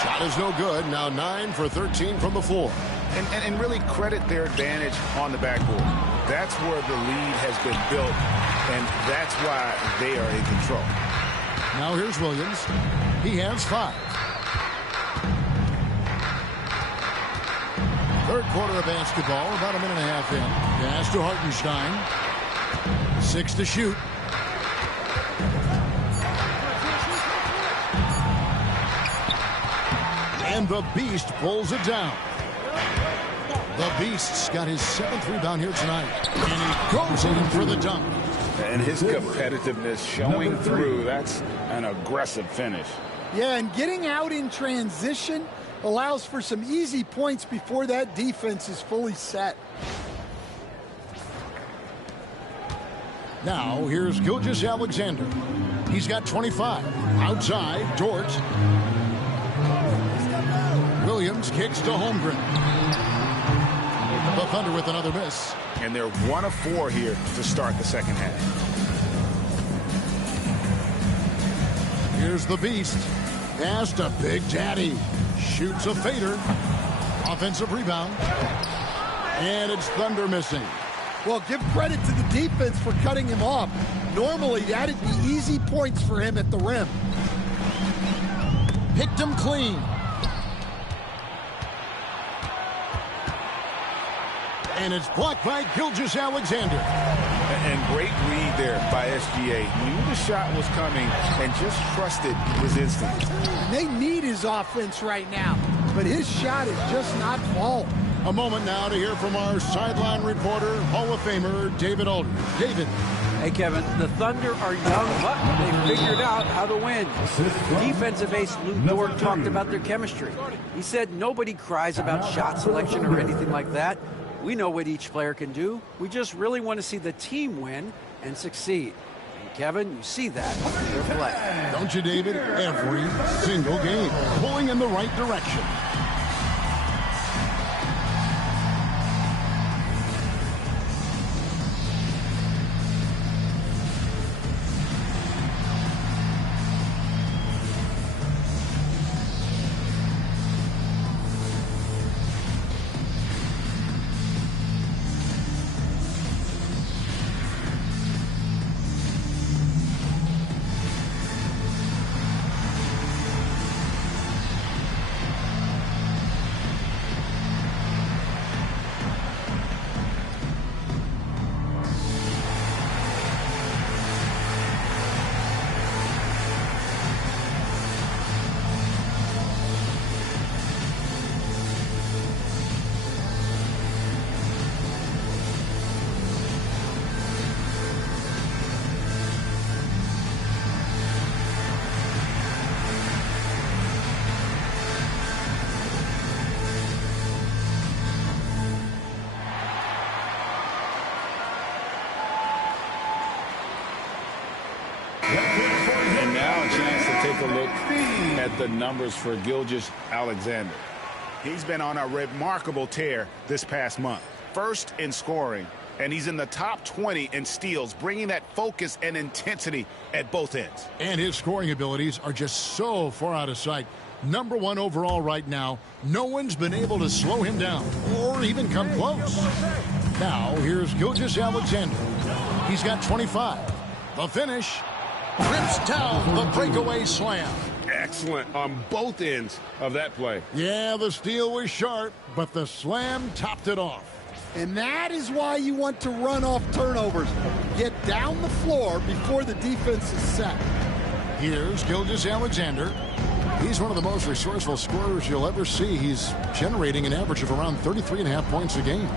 Shot is no good. Now 9 for 13 from the floor. And really credit their advantage on the backboard. That's where the lead has been built, and that's why they are in control. Now here's Williams. He has 5. Third quarter of basketball, about a minute and a half in. Pass to Hartenstein. 6 to shoot. And the Beast pulls it down. The Beast's got his 7th rebound here tonight. And he goes in for the dunk. And his competitiveness showing through. That's an aggressive finish. Yeah, and getting out in transition allows for some easy points before that defense is fully set. Now, here's Gilgeous-Alexander. He's got 25. Outside, Dort. Williams kicks to Holmgren. The Thunder with another miss. And they're 1 of 4 here to start the second half. Here's the Beast. Pass to Big Daddy. Shoots a fader. Offensive rebound. And it's Thunder missing. Well, give credit to the defense for cutting him off. Normally, that'd be easy points for him at the rim. Picked him clean. And it's blocked by Gilgeous-Alexander. And great read there by SGA. Knew the shot was coming and just trusted his instinct. They need his offense right now, but his shot is just not falling. A moment now to hear from our sideline reporter, Hall of Famer David Aldridge. David. Hey, Kevin, the Thunder are young, but they figured out how to win. Defensive ace Lou Dort talked about their chemistry. He said nobody cries about shot selection or anything like that. We know what each player can do. We just really want to see the team win and succeed. And Kevin, you see that in their play. Don't you, David? Every single game, pulling in the right direction. And now a chance to take a look at the numbers for Gilgeous-Alexander. He's been on a remarkable tear this past month. First in scoring, and he's in the top 20 in steals, bringing that focus and intensity at both ends. And his scoring abilities are just so far out of sight. Number 1 overall right now. No one's been able to slow him down or even come close. Now, here's Gilgeous-Alexander. He's got 25. The finish. Rips down the breakaway slam. Excellent on both ends of that play. Yeah, the steal was sharp, but the slam topped it off. And that is why you want to run off turnovers. Get down the floor before the defense is set. Here's Gilgeous-Alexander. He's one of the most resourceful scorers you'll ever see. He's generating an average of around 33.5 points a game.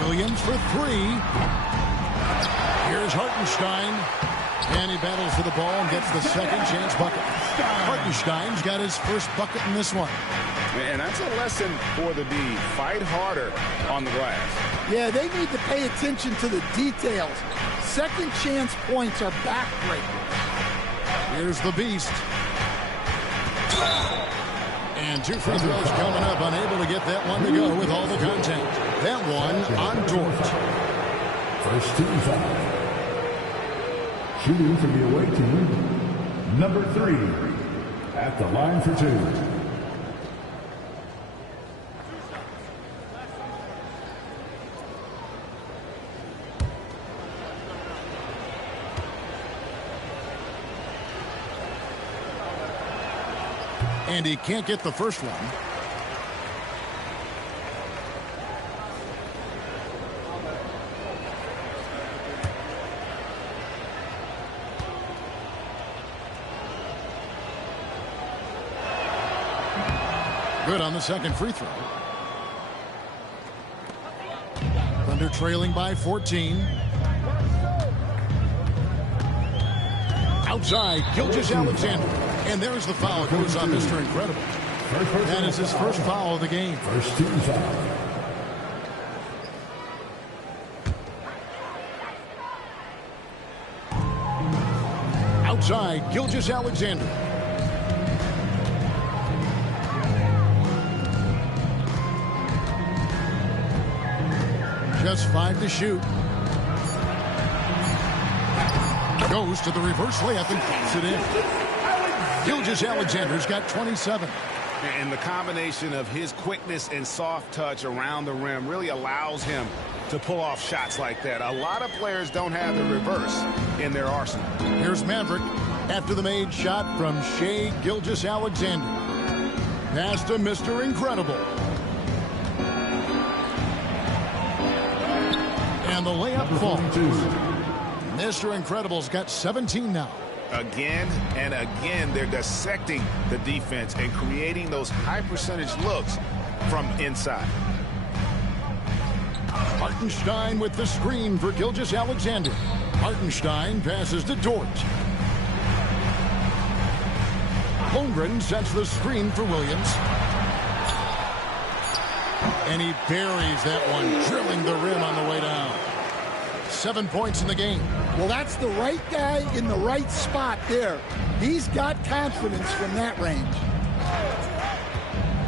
Williams for 3. Here's Hartenstein. And he battles for the ball and gets the second chance bucket. Hartenstein's got his first bucket in this one. And that's a lesson for the D. Fight harder on the glass. Yeah, they need to pay attention to the details. Second chance points are backbreakers. Here's the beast. And 2 free throws coming up. Unable to get that one to go with all the contact. That one on Dort. First team foul. Shooting for the away team, number 3, at the line for 2. And he can't get the first one. Good on the second free throw. Thunder trailing by 14. Outside, Gilgeous-Alexander. And there's the foul. It goes on Mr. Incredible. That is his first foul of the game. First team foul. Outside, Gilgeous-Alexander. Just 5 to shoot. Goes to the reverse layup and puts it in. Gilgeous-Alexander's got 27. And the combination of his quickness and soft touch around the rim really allows him to pull off shots like that. A lot of players don't have the reverse in their arsenal. Here's Maverick after the made shot from Shai Gilgeous-Alexander. Pass to Mr. Incredible. And the layup falls. Mr. Incredible's got 17 now. Again and again, they're dissecting the defense and creating those high percentage looks from inside. Hartenstein with the screen for Gilgeous-Alexander. Hartenstein passes to Dort. Holmgren sets the screen for Williams. And he buries that one, drilling the rim on the way down. 7 points in the game. Well, that's the right guy in the right spot there. He's got confidence from that range.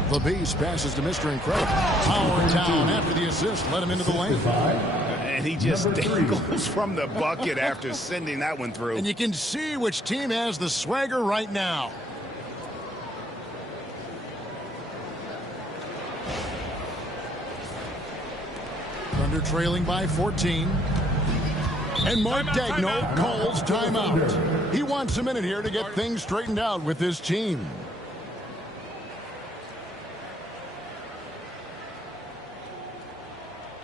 The Beast passes to Mr. Incredible. Power down after the assist. Let him into the lane. And he just dangles from the bucket after sending that one through. And you can see which team has the swagger right now. Thunder trailing by 14. And Mark Daigneault calls timeout. He wants a minute here to get things straightened out with his team.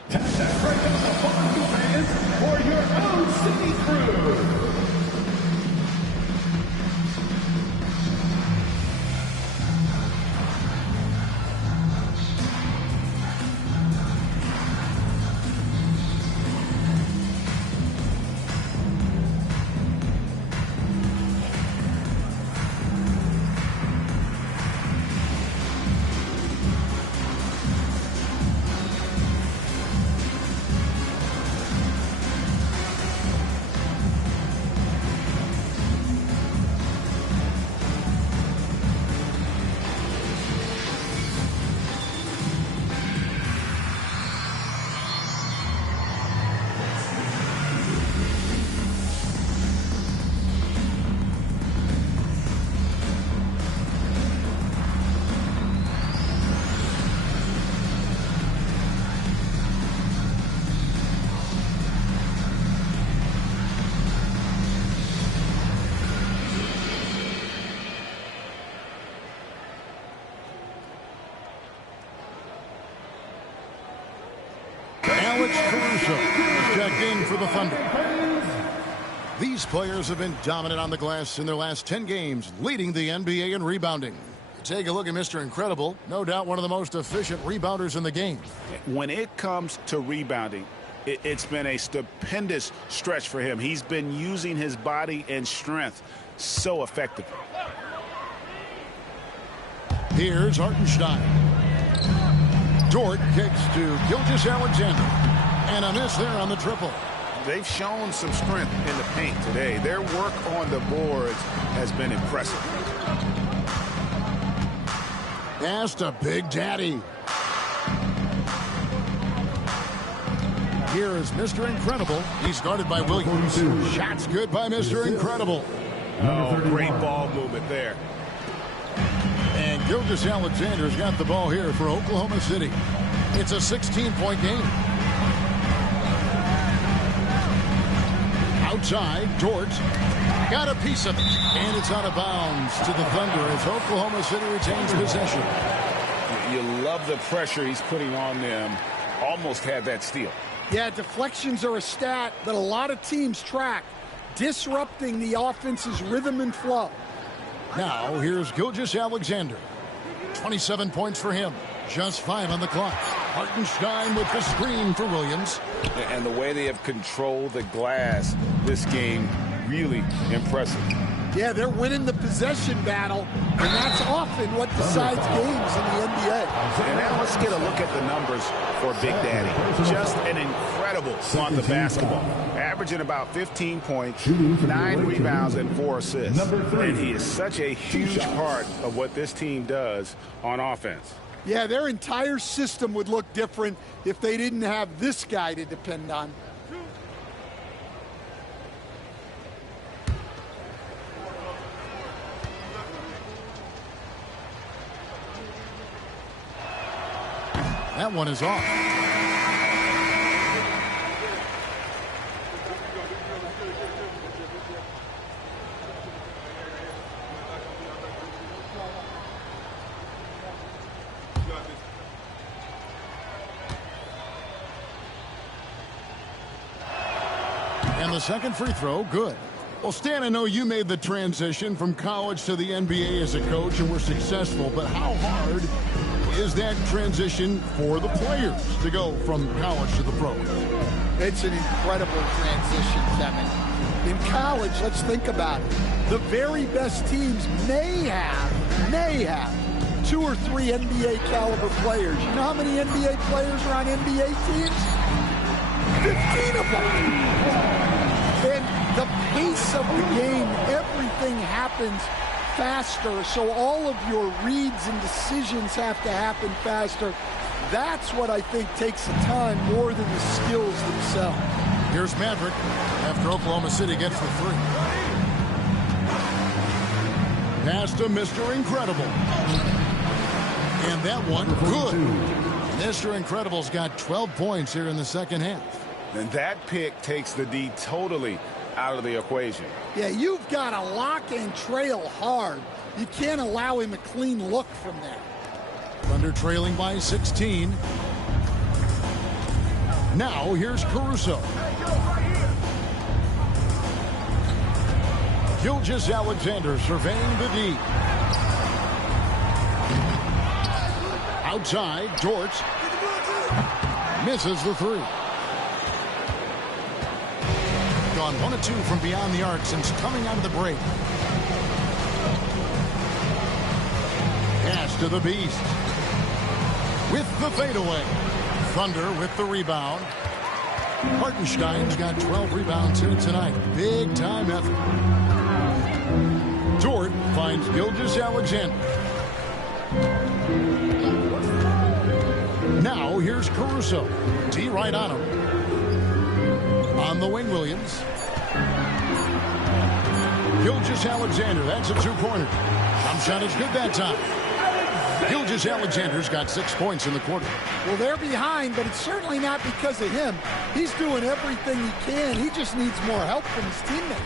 Tap that right on the bottom fans for your own city crew. checked in for the Thunder. These players have been dominant on the glass in their last 10 games, leading the NBA in rebounding. Take a look at Mr. Incredible. No doubt one of the most efficient rebounders in the game. When it comes to rebounding, it's been a stupendous stretch for him. He's been using his body and strength so effectively. Here's Hartenstein. Dort kicks to Gilgeous-Alexander. And a miss there on the triple. They've shown some strength in the paint today. Their work on the boards has been impressive. Pass to Big Daddy. Here is Mr. Incredible. He's guarded by Williams. Shots good by Mr. Incredible. Oh, great ball movement there. And Gilgeous-Alexander's got the ball here for Oklahoma City. It's a 16-point game. Outside, Dort got a piece of it. And it's out of bounds to the Thunder as Oklahoma City retains possession. You love the pressure he's putting on them. Almost had that steal. Yeah, deflections are a stat that a lot of teams track, disrupting the offense's rhythm and flow. Now, here's Gilgeous-Alexander. 27 points for him. Just 5 on the clock. Hartenstein with the screen for Williams. And the way they have controlled the glass this game, really impressive. Yeah, they're winning the possession battle, and that's often what decides games in the NBA. And now let's get a look at the numbers for Big Daddy. Just an incredible on the basketball. Averaging about 15 points, 9 rebounds, and 4 assists. And he is such a huge part of what this team does on offense. Yeah, their entire system would look different if they didn't have this guy to depend on. That one is off. And the second free throw, good. Well, Stan, I know you made the transition from college to the NBA as a coach and were successful, but how hard is that transition for the players to go from college to the pros? It's an incredible transition, Kevin. In college, let's think about it. The very best teams may have 2 or 3 NBA caliber players. You know how many NBA players are on NBA teams? 15 of them. And the pace of the game, everything happens faster, so all of your reads and decisions have to happen faster. That's what I think takes the time more than the skills themselves. Here's Maverick after Oklahoma City gets the 3. Pass to Mr. Incredible. And that one, good. Mr. Incredible's got 12 points here in the second half. And that pick takes the D totally out of the equation. Yeah, you've got to lock and trail hard. You can't allow him a clean look from there. Thunder trailing by 16. Now here's Caruso. Gilgeous-Alexander surveying the D. Outside, Dort misses the 3. Gone 1 of 2 from beyond the arc since coming out of the break. Pass to the Beast. With the fadeaway. Thunder with the rebound. Hartenstein's got 12 rebounds here tonight. Big time effort. Dort finds Gilgeous-Alexander. Now here's Caruso. D right on him. On the wing, Williams. Gilgeous-Alexander, that's a 2-pointer. Jump shot is good that time. Gilgeous-Alexander's got 6 points in the quarter. Well, they're behind, but it's certainly not because of him. He's doing everything he can. He just needs more help from his teammates.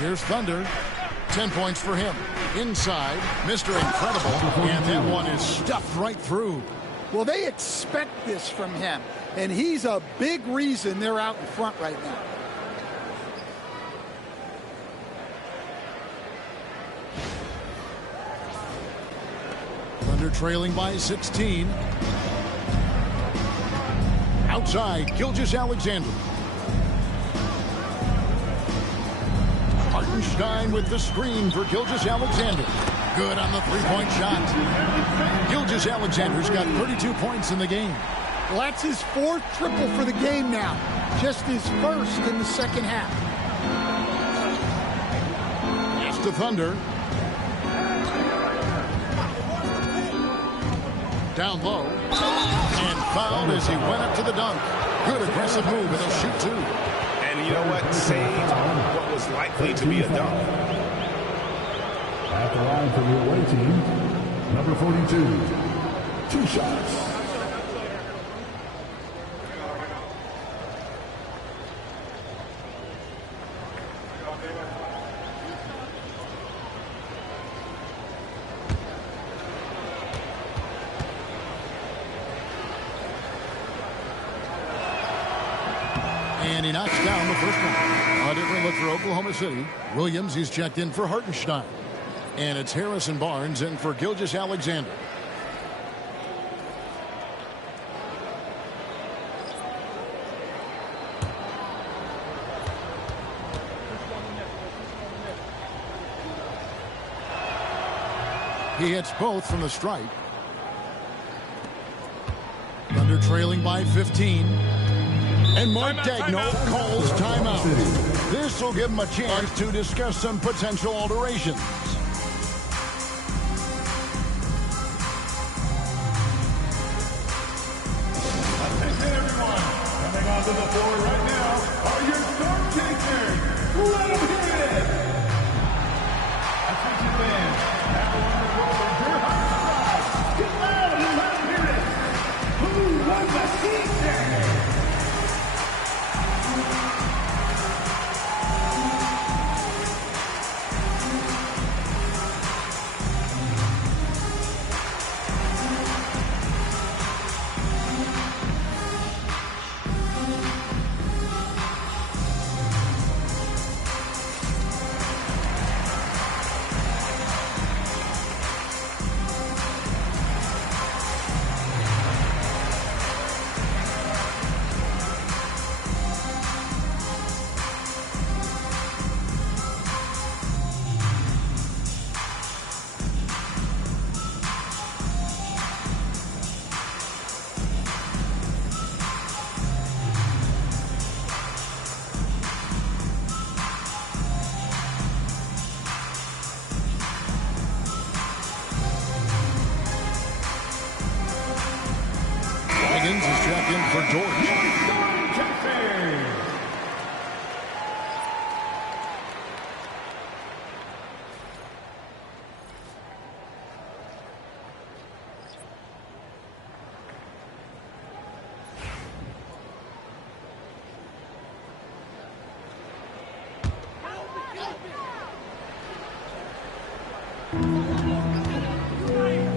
Here's Thunder. 10 points for him. Inside, Mr. Incredible. And that one is stuffed right through. Well, they expect this from him, and he's a big reason they're out in front right now. Thunder trailing by 16. Outside, Gilgeous-Alexander. Hartenstein with the screen for Gilgeous-Alexander. Good on the three-point shot. Gilgeous-Alexander's got 32 points in the game. Well, that's his 4th triple for the game now. Just his 1st in the second half. It's the Thunder. Down low. And fouled as he went up to the dunk. Good aggressive move, and he'll shoot 2. And you know what? Saved what was likely to be a dunk. At the line for the away team, number 42. 2 shots. And he knocks down the first one. A different look for Oklahoma City. Williams, he's checked in for Hartenstein. And it's Harrison Barnes in for Gilgeous-Alexander. He hits both from the stripe. Thunder trailing by 15. And Mark Daigneault calls timeout. This will give him a chance to discuss some potential alterations. Attention everyone, coming onto the floor right now are your storm chasers. Let them hear it. Attention fans, now on the road is your hot spot. Get loud and let them hear it. Who won the season? Higgins is checked in for George.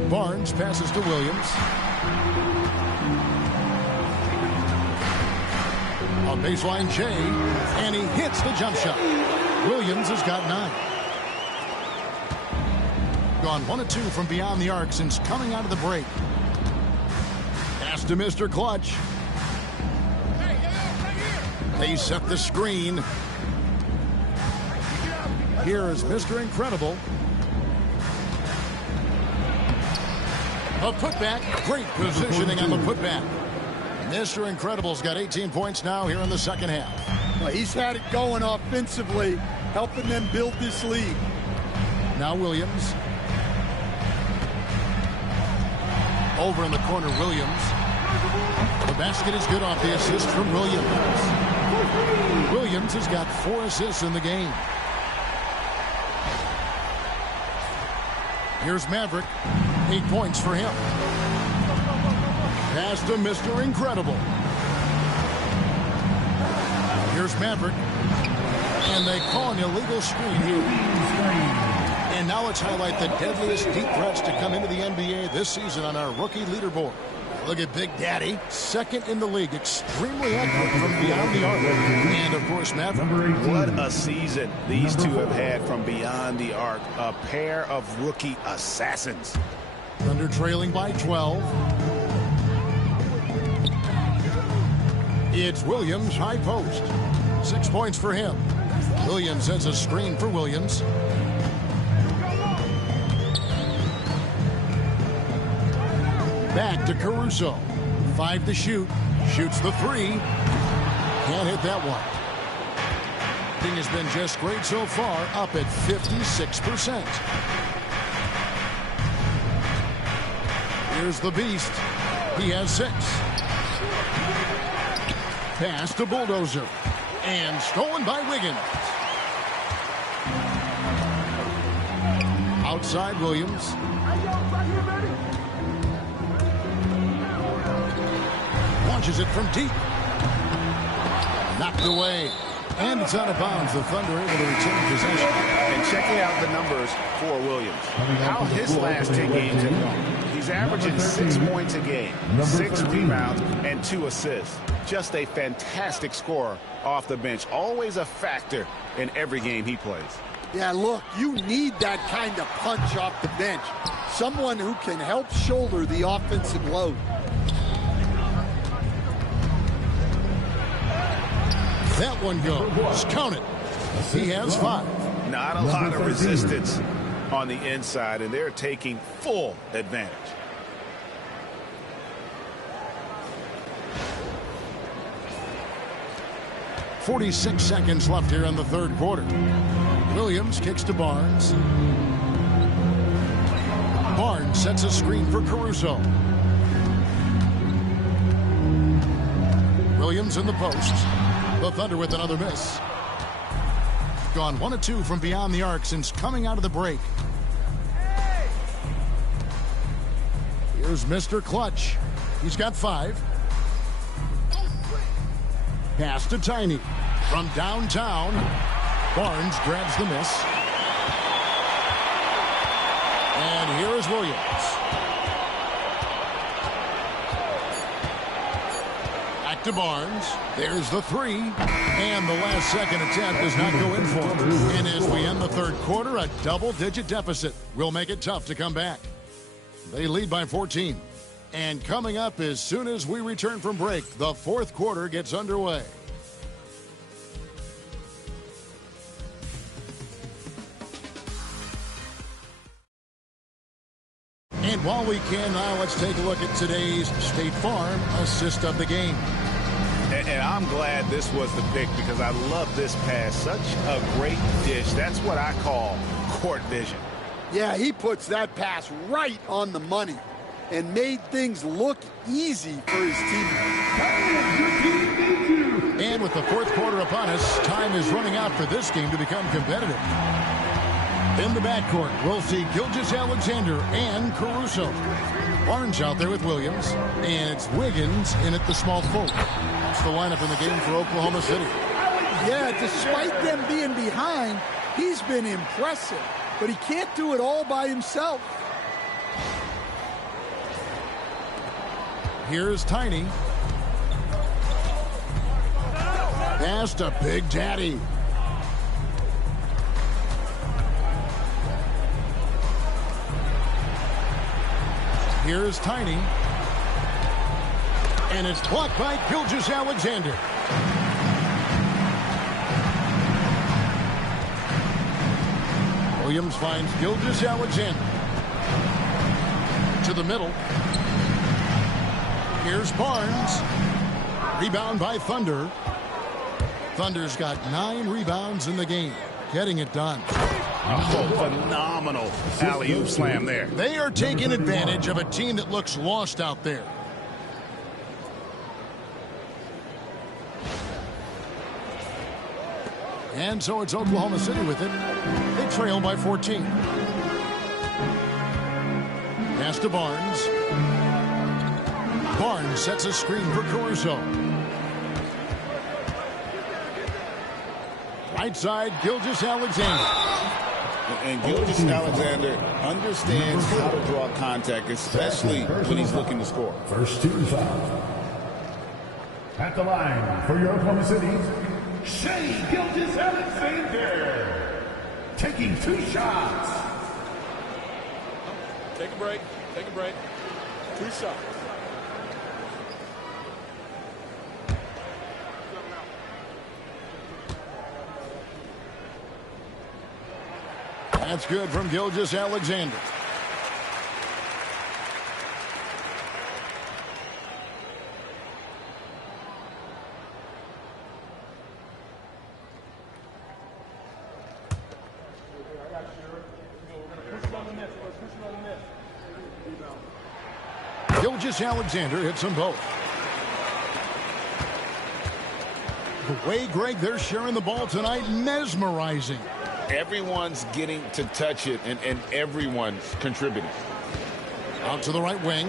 Barnes passes to Williams. A baseline J, and he hits the jump shot. Williams has got 9. Gone 1 of 2 from beyond the arc since coming out of the break. Pass to Mr. Clutch. They set the screen. Here is Mr. Incredible. A putback. Great positioning on the putback. Mr. Incredible's got 18 points now here in the second half. Well, he's had it going offensively, helping them build this lead. Now Williams. Over in the corner, Williams. The basket is good off the assist from Williams. Williams has got 4 assists in the game. Here's Maverick. 8 points for him. Pass to Mr. Incredible. Here's Maverick. And they call an illegal screen here. And now let's highlight the deadliest deep threats to come into the NBA this season on our rookie leaderboard. Look at Big Daddy, second in the league, extremely accurate from beyond the arc. And, of course, Maverick. What a season these two have had from beyond the arc. A pair of rookie assassins. Thunder trailing by 12. It's Williams, high post. 6 points for him. Williams sends a screen for Williams. Back to Caruso. 5 to shoot. Shoots the 3. Can't hit that one. Thing has been just great so far, up at 56%. Here's the Beast. He has 6. Pass to Bulldozer. And stolen by Wiggins. Outside Williams. Launches it from deep. Knocked away. And it's out of bounds. The Thunder able to retain possession. And checking out the numbers for Williams. How his last 10 games have gone. He's averaging 6 points a game, 6 rebounds, and 2 assists. Just a fantastic scorer off the bench. Always a factor in every game he plays. Yeah, look, you need that kind of punch off the bench. Someone who can help shoulder the offensive load. That one goes. Count it. He has 5. Not a lot of resistance on the inside, and they're taking full advantage. .46 seconds left here in the third quarter. Williams kicks to Barnes. Barnes sets a screen for Caruso. Williams in the post. The Thunder with another miss. Gone 1 of 2 from beyond the arc since coming out of the break. Here's Mr. Clutch. He's got 5. Pass to Tiny. From downtown. Barnes grabs the miss. And here is Williams. Back to Barnes. There's the 3. And the last second attempt does not go in for him. And as we end the third quarter, a double-digit deficit will make it tough to come back. They lead by 14. And coming up as soon as we return from break, the fourth quarter gets underway. And while we can now, let's take a look at today's State Farm assist of the game. And I'm glad this was the pick because I love this pass. Such a great dish. That's what I call court vision. Yeah, he puts that pass right on the money and made things look easy for his teammates. And with the fourth quarter upon us, time is running out for this game to become competitive. In the backcourt, we'll see Gilgeous-Alexander and Caruso. Barnes out there with Williams, and it's Wiggins in at the small forward. That's the lineup in the game for Oklahoma City. Yeah, despite them being behind, he's been impressive, but he can't do it all by himself. Here's Tiny. Pass to Big Daddy. Here's Tiny. And it's blocked by Gilgeous-Alexander. Williams finds Gilgeous-Alexander. To the middle. Here's Barnes. Rebound by Thunder. Thunder's got 9 rebounds in the game. Getting it done. Oh, phenomenal alley-oop slam there. They are taking advantage of a team that looks lost out there. And so it's Oklahoma City with it. They trail by 14. Pass to Barnes. Barnes sets a screen for Caruso. Right side, Gilgeous-Alexander. And Gilgeous Alexander understands how to draw contact, especially when he's looking to score. First team foul. At the line for your Oklahoma City, Shea Gilgeous-Alexander, taking 2 shots. Take a break. Take a break. 2 shots. That's good from Gilgeous-Alexander. Gilgeous-Alexander hits them both. The way, Greg, they're sharing the ball tonight, mesmerizing. Everyone's getting to touch it, and everyone's contributing. Out to the right wing.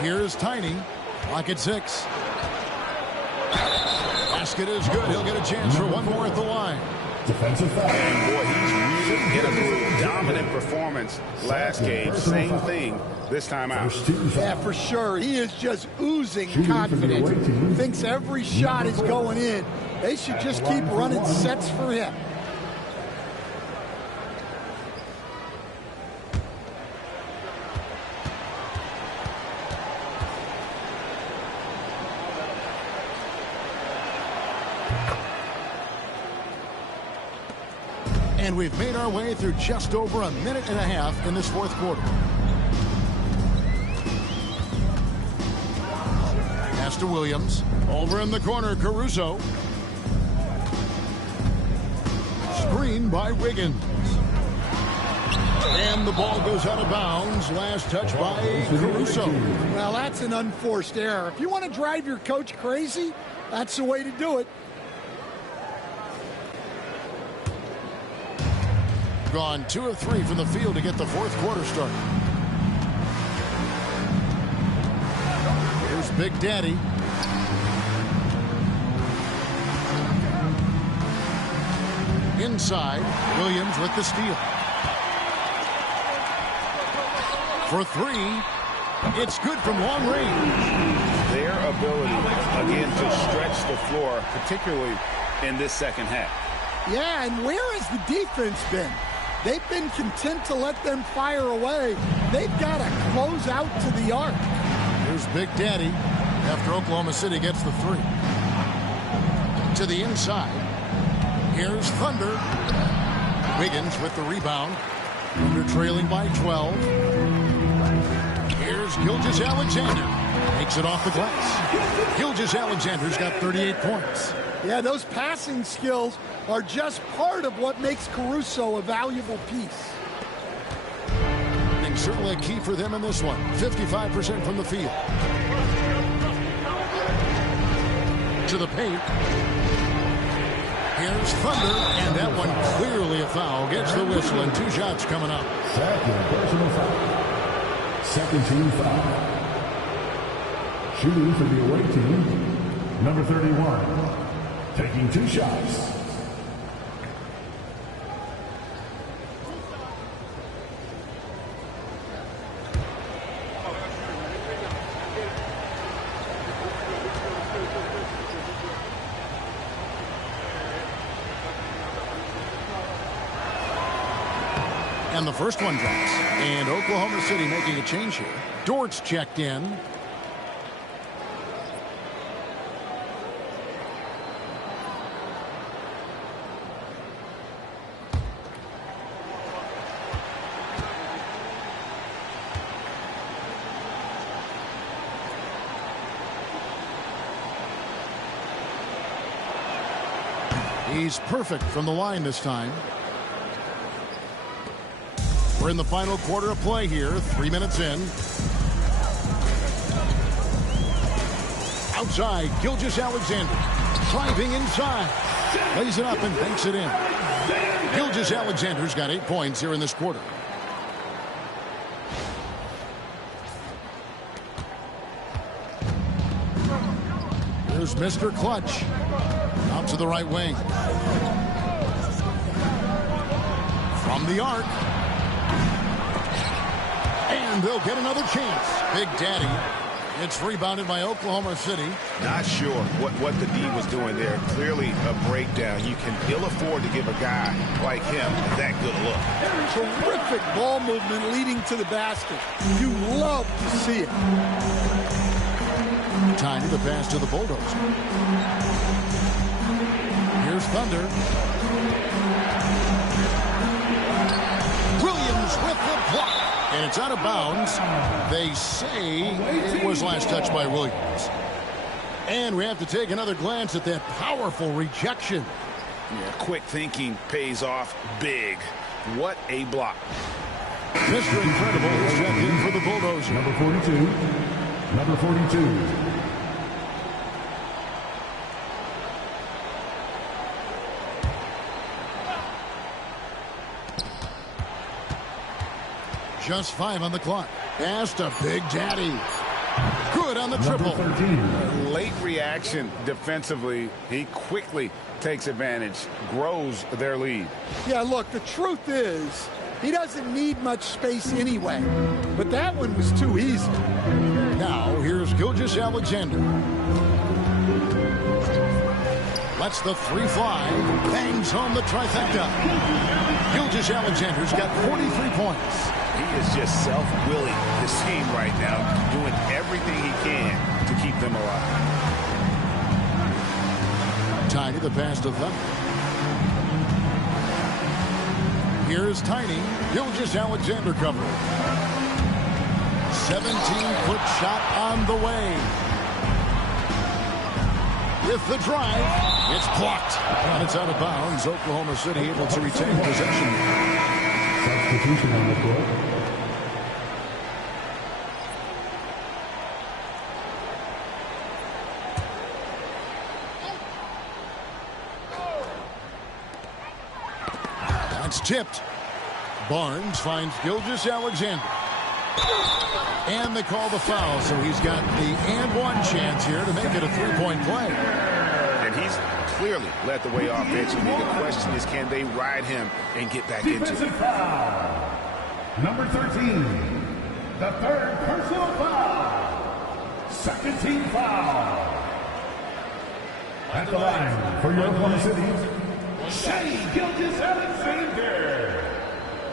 Here's Tiny. Clock at 6. Basket is good. He'll get a chance for one more at the line. Defensive foul. And boy, he's really in a groove. Dominant performance last game. Same thing this time out. Yeah, for sure. He is just oozing confidence. Thinks every shot is going in. They should just keep running sets for him. And we've made our way through just over a minute and a half in this fourth quarter. Pass to Williams. Over in the corner, Caruso. Screen by Wiggins. And the ball goes out of bounds. Last touch by Caruso. Well, that's an unforced error. If you want to drive your coach crazy, that's the way to do it. Gone 2 of 3 from the field to get the fourth quarter started. Here's Big Daddy. Inside, Williams with the steal. For 3, it's good from long range. Their ability, again, to stretch the floor, particularly in this second half. Yeah, and where has the defense been? They've been content to let them fire away. They've got to close out to the arc. Here's Big Daddy after Oklahoma City gets the 3. To the inside. Here's Thunder. Wiggins with the rebound. Thunder trailing by 12. Here's Gilgeous-Alexander. Makes it off the glass. Gilgeous-Alexander's got 38 points. Yeah, those passing skills are just part of what makes Caruso a valuable piece. And certainly a key for them in this one. 55% from the field. To the paint. Here's Thunder, and that one clearly a foul. Gets the whistle, and 2 shots coming up. Second personal foul. Second team foul. Shooting for the away team, number 31. Taking 2 shots. And the first one drops. And Oklahoma City making a change here. Dort's checked in. He's perfect from the line this time. We're in the final quarter of play here. 3 minutes in. Outside, Gilgeous-Alexander. Driving inside. Lays it up and banks it in. Gilgeous-Alexander's got 8 points here in this quarter. Here's Mr. Clutch. Out to the right wing. From the arc. And they'll get another chance. Big Daddy. It's rebounded by Oklahoma City. Not sure what the D was doing there. Clearly a breakdown. You can ill afford to give a guy like him that good look. Terrific ball movement leading to the basket. You love to see it. Tiny the pass to the Bulldozer. Here's Thunder. Williams with the block. And it's out of bounds. They say it was last touched by Williams. And we have to take another glance at that powerful rejection. Yeah, quick thinking pays off big. What a block. Mr. Incredible is checked in for the Bulldozer. Number 42. Number 42. Just 5 on the clock. Pass to Big Daddy. Good on the triple. Late reaction defensively. He quickly takes advantage, grows their lead. Yeah, look, the truth is, he doesn't need much space anyway. But that one was too easy. Now, here's Gilgeous-Alexander. Lets the 3 fly. Bangs home the trifecta. Gilgeous-Alexander's got 43 points. He is just self-willing, this team right now, doing everything he can to keep them alive. Tiny the pass to Thunder. Here's Tiny. Gilgeous-Alexander covering. 17-foot shot on the way. With the drive, it's blocked. And it's out of bounds. Oklahoma City able to retain possession. Substitution on the floor. That's tipped. Barnes finds Gilgeous-Alexander. And they call the foul, so he's got the and one chance here to make it a three-point play. And he's clearly led the way offensively. The question is, can they ride him and get back into it? Foul. Number 13. The third personal foul. Second team foul. At the line for your Oklahoma City, Shea Gilgeous-Alexander.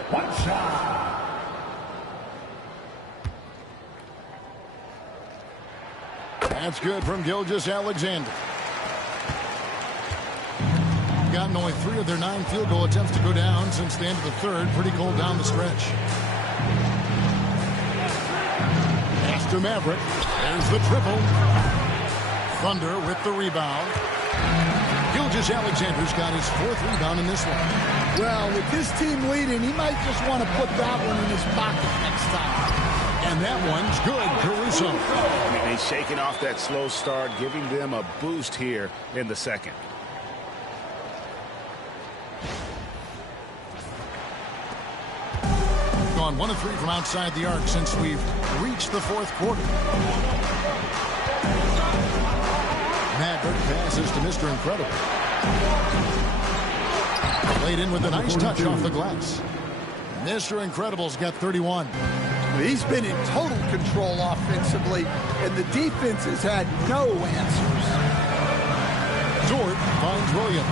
One shot. That's good from Gilgeous-Alexander. Gotten only 3 of their 9 field goal attempts to go down since the end of the third. Pretty cold down the stretch. Pass to Maverick. There's the triple. Thunder with the rebound. Gilgeous-Alexander's got his 4th rebound in this one. Well, with his team leading, he might just want to put that one in his pocket next time. And that one's good. Caruso. I mean, he's shaking off that slow start, giving them a boost here in the second. Gone 1 of 3 from outside the arc since we've reached the 4th quarter. Maverick passes to Mr. Incredible. Played in with a nice touch off the glass. Mr. Incredible's got 31. He's been in total control offensively, and the defense has had no answers. Dort finds Williams.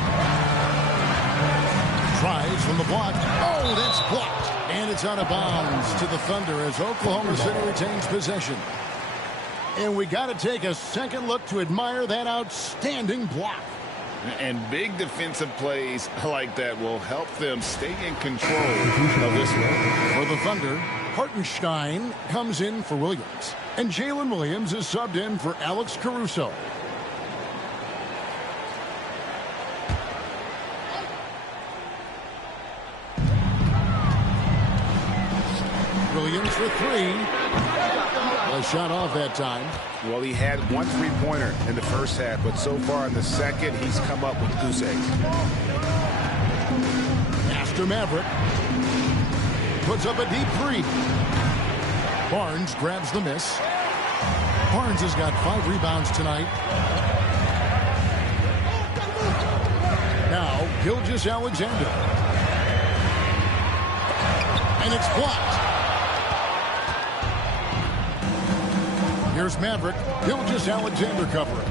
Tries from the block. Oh, that's blocked. And it's out of bounds to the Thunder as Oklahoma City retains possession. And we got to take a second look to admire that outstanding block. And big defensive plays like that will help them stay in control of this one. For the Thunder, Hartenstein comes in for Williams. And Jalen Williams is subbed in for Alex Caruso. Williams for 3. A shot off that time. Well, he had 1 3-pointer in the first half, but so far in the second, he's come up with goose eggs. After Maverick. Puts up a deep 3. Barnes grabs the miss. Barnes has got 5 rebounds tonight. Now, Gilgeous-Alexander. And it's blocked. Here's Maverick. Gilgeous-Alexander covering.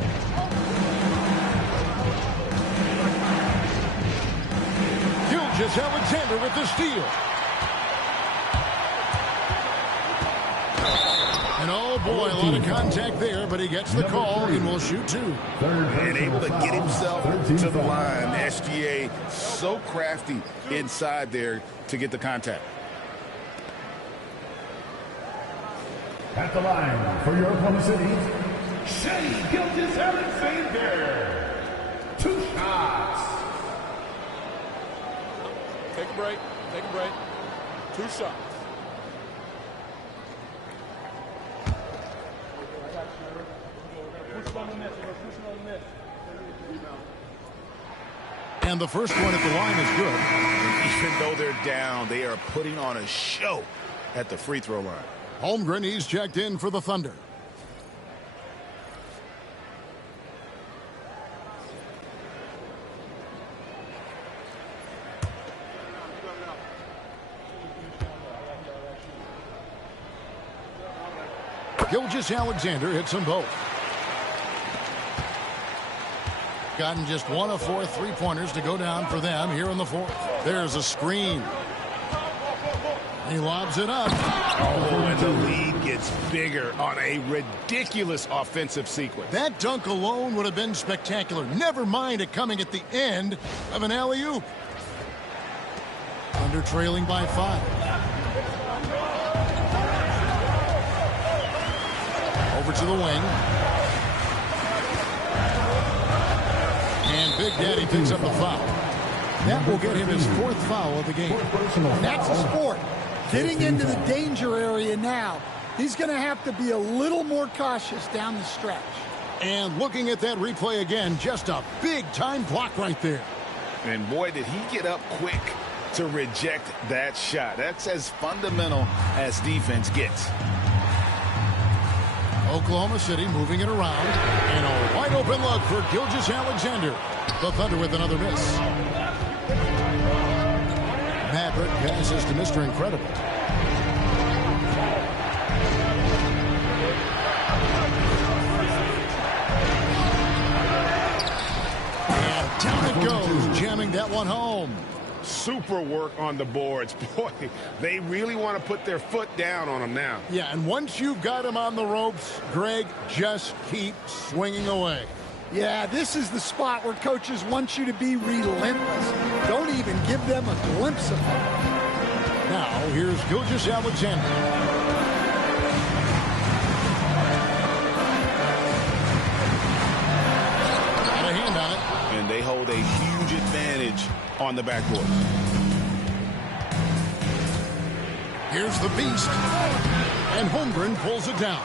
Gilgeous-Alexander with the steal. And oh boy, a lot of contact there, but he gets the call and will shoot two. And able to get himself to the line. SGA so crafty inside there to get the contact. At the line for your Oklahoma City, Shea Gilgeous-Alexander. 2 shots. Take a break. Take a break. 2 shots. And the first one at the line is good. Even though they're down, they are putting on a show at the free throw line. Holmgren, he's checked in for the Thunder. Gilgeous-Alexander hits them both. Gotten just 1 of 4 three-pointers to go down for them here in the fourth. There's a screen. He lobs it up. Oh, and the lead gets bigger on a ridiculous offensive sequence. That dunk alone would have been spectacular. Never mind it coming at the end of an alley-oop. Thunder trailing by 5. Over to the wing. And Big Daddy picks up the foul. That will get him his 4th foul of the game. That's a sport. Getting into the danger area now. He's going to have to be a little more cautious down the stretch. And looking at that replay again, just a big-time block right there. And boy, did he get up quick to reject that shot. That's as fundamental as defense gets. Oklahoma City moving it around. And a wide-open look for Gilgeous-Alexander. The Thunder with another miss. Maverick passes to Mr. Incredible. And down it goes, jamming that one home. Super work on the boards. Boy, they really want to put their foot down on him now. Yeah, and once you've got him on the ropes, Greg, just keep swinging away. Yeah, this is the spot where coaches want you to be relentless. Don't even give them a glimpse of it. Now, here's Gilgeous-Alexander. Got a hand on it. And they hold a huge advantage on the backboard. Here's the beast. And Holmgren pulls it down.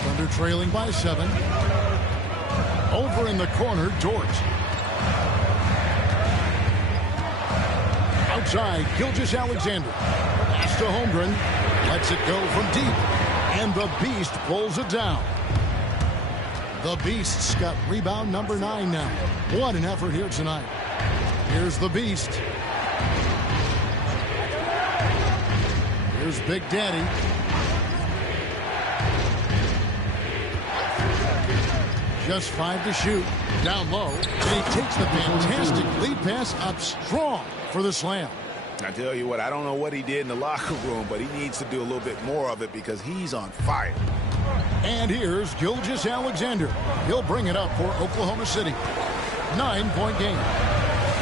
Thunder trailing by 7. Over in the corner, Dort. Outside, Gilgeous-Alexander. Pass to Holmgren. Lets it go from deep. And the Beast pulls it down. The Beast's got rebound number 9 now. What an effort here tonight. Here's the Beast. Here's Big Daddy. Just 5 to shoot. Down low. And he takes the fantastic lead pass up strong for the slam. I tell you what, I don't know what he did in the locker room, but he needs to do a little bit more of it because he's on fire. And here's Gilgeous-Alexander. He'll bring it up for Oklahoma City. 9-point game.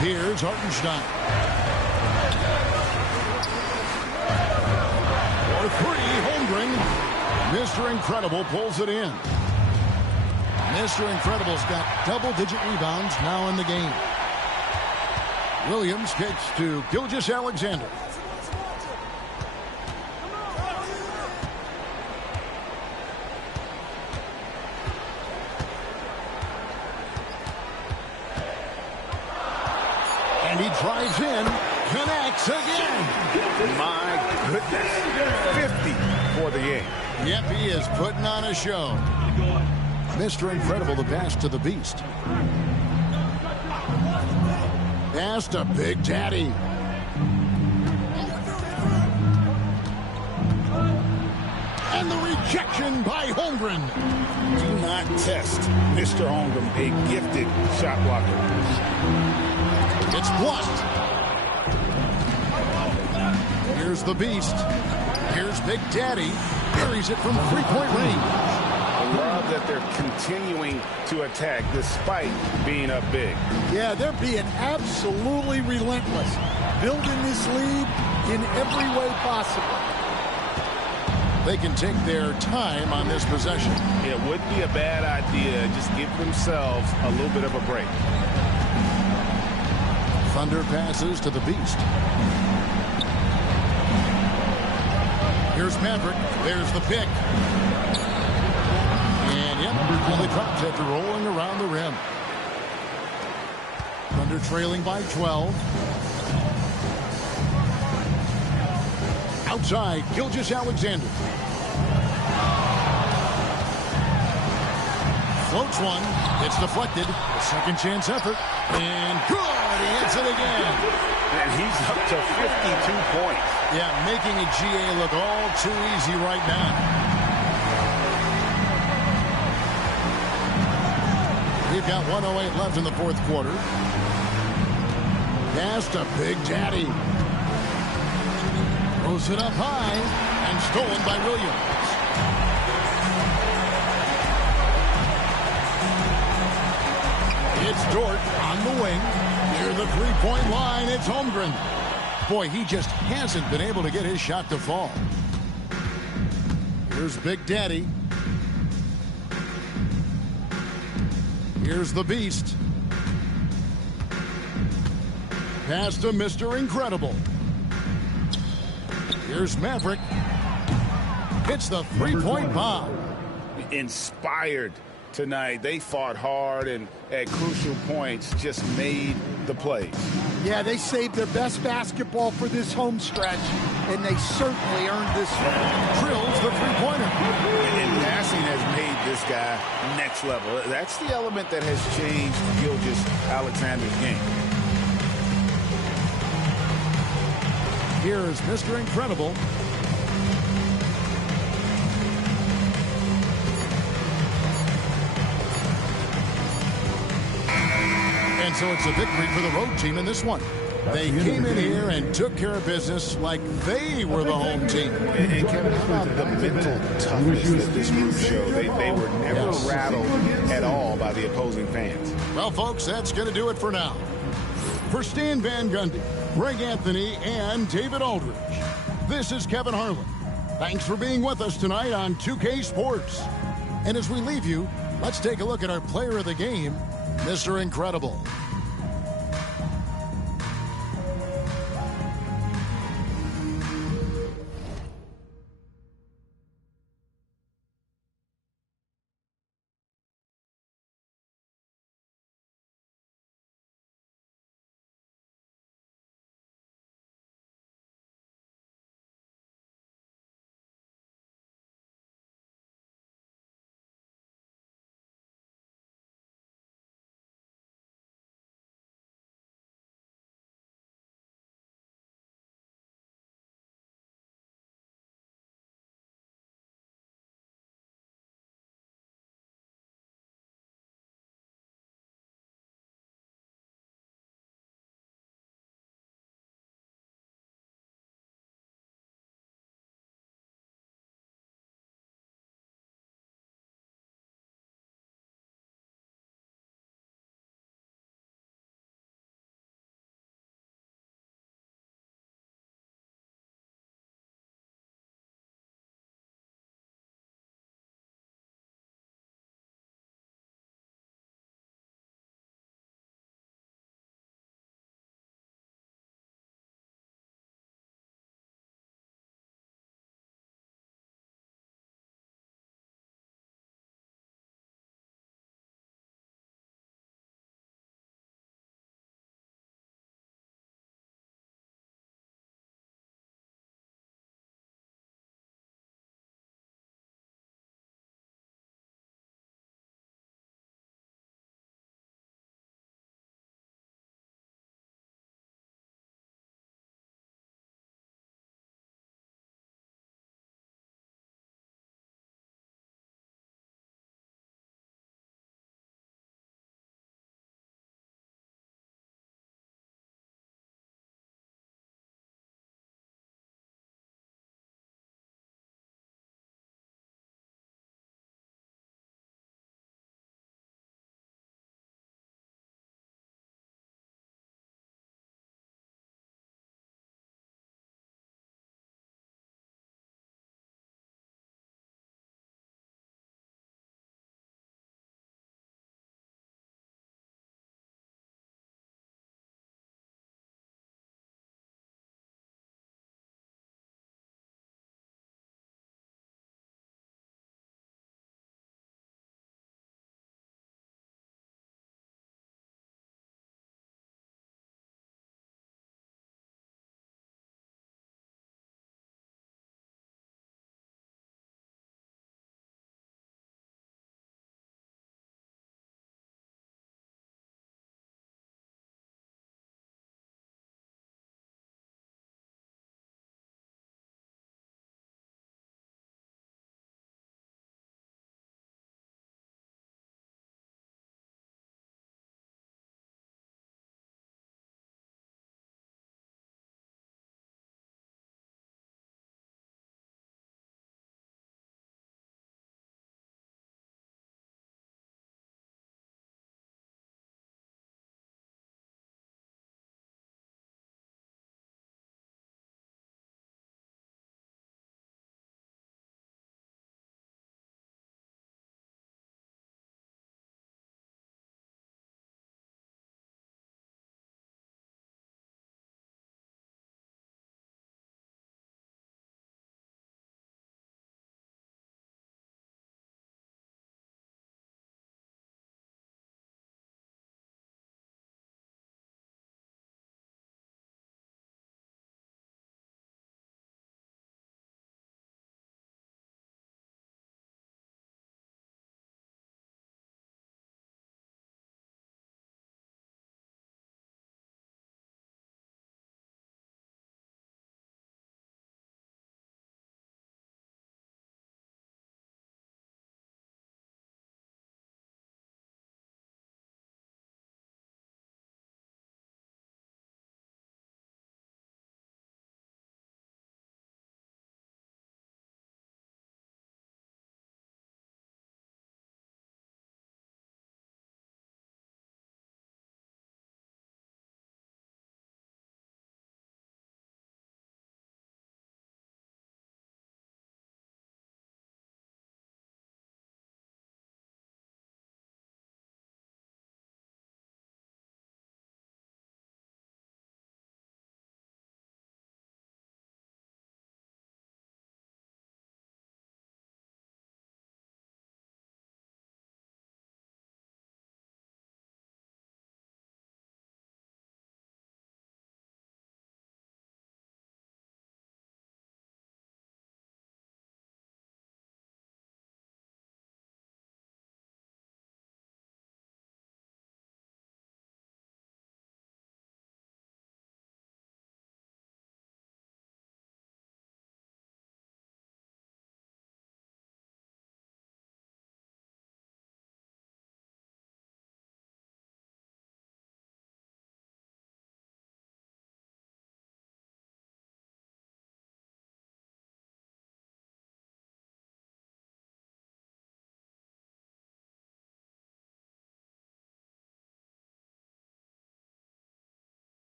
Here's Hartenstein. For 3, Holmgren. Mr. Incredible pulls it in. Mr. Incredible's got double-digit rebounds now in the game. Williams kicks to Gilgeous-Alexander. And he drives in, connects again. My goodness, 50 for the game. Yep, he is putting on a show. Mr. Incredible, the pass to the Beast. Pass to Big Daddy. And the rejection by Holmgren. Do not test Mr. Holmgren, a gifted shot blocker. It's blocked. Here's the Beast. Here's Big Daddy. Buries it from three-point range. I love that they're continuing to attack despite being up big. Yeah, they're being absolutely relentless, building this lead in every way possible. They can take their time on this possession. It wouldn't be a bad idea. Just give themselves a little bit of a break. Thunder passes to the Beast. Here's Maverick. There's the pick. And, yep, only drops after rolling around the rim. Thunder trailing by 12. Outside, Gilgeous-Alexander. Floats one. It's deflected. Second chance effort. And good. He hits it again. And he's up to 52 points. Yeah, making a GA look all too easy right now. We've got 1:08 left in the fourth quarter. Pass to Big Daddy. Throws it up high and stolen by Williams. It's Dort on the wing. Near the three-point line, it's Holmgren. Boy, he just hasn't been able to get his shot to fall. Here's Big Daddy. Here's the Beast. Pass to Mr. Incredible. Here's Maverick. Hits the three-point bomb. Inspired tonight. They fought hard and at crucial points just made the plays. Yeah, they saved their best basketball for this home stretch, and they certainly earned this one. Drills the three-pointer. And passing has made this guy next level. That's the element that has changed Gilgeous-Alexander's game. Here is Mr. Incredible. And so it's a victory for the road team in this one. They came in here and took care of business like they were the home team. And Kevin, how about the mental toughness that this group showed? They were never rattled at all by the opposing fans. Well, folks, that's going to do it for now. For Stan Van Gundy, Greg Anthony, and David Aldridge, this is Kevin Harlan. Thanks for being with us tonight on 2K Sports. And as we leave you, let's take a look at our player of the game, Mr. Incredible.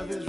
have his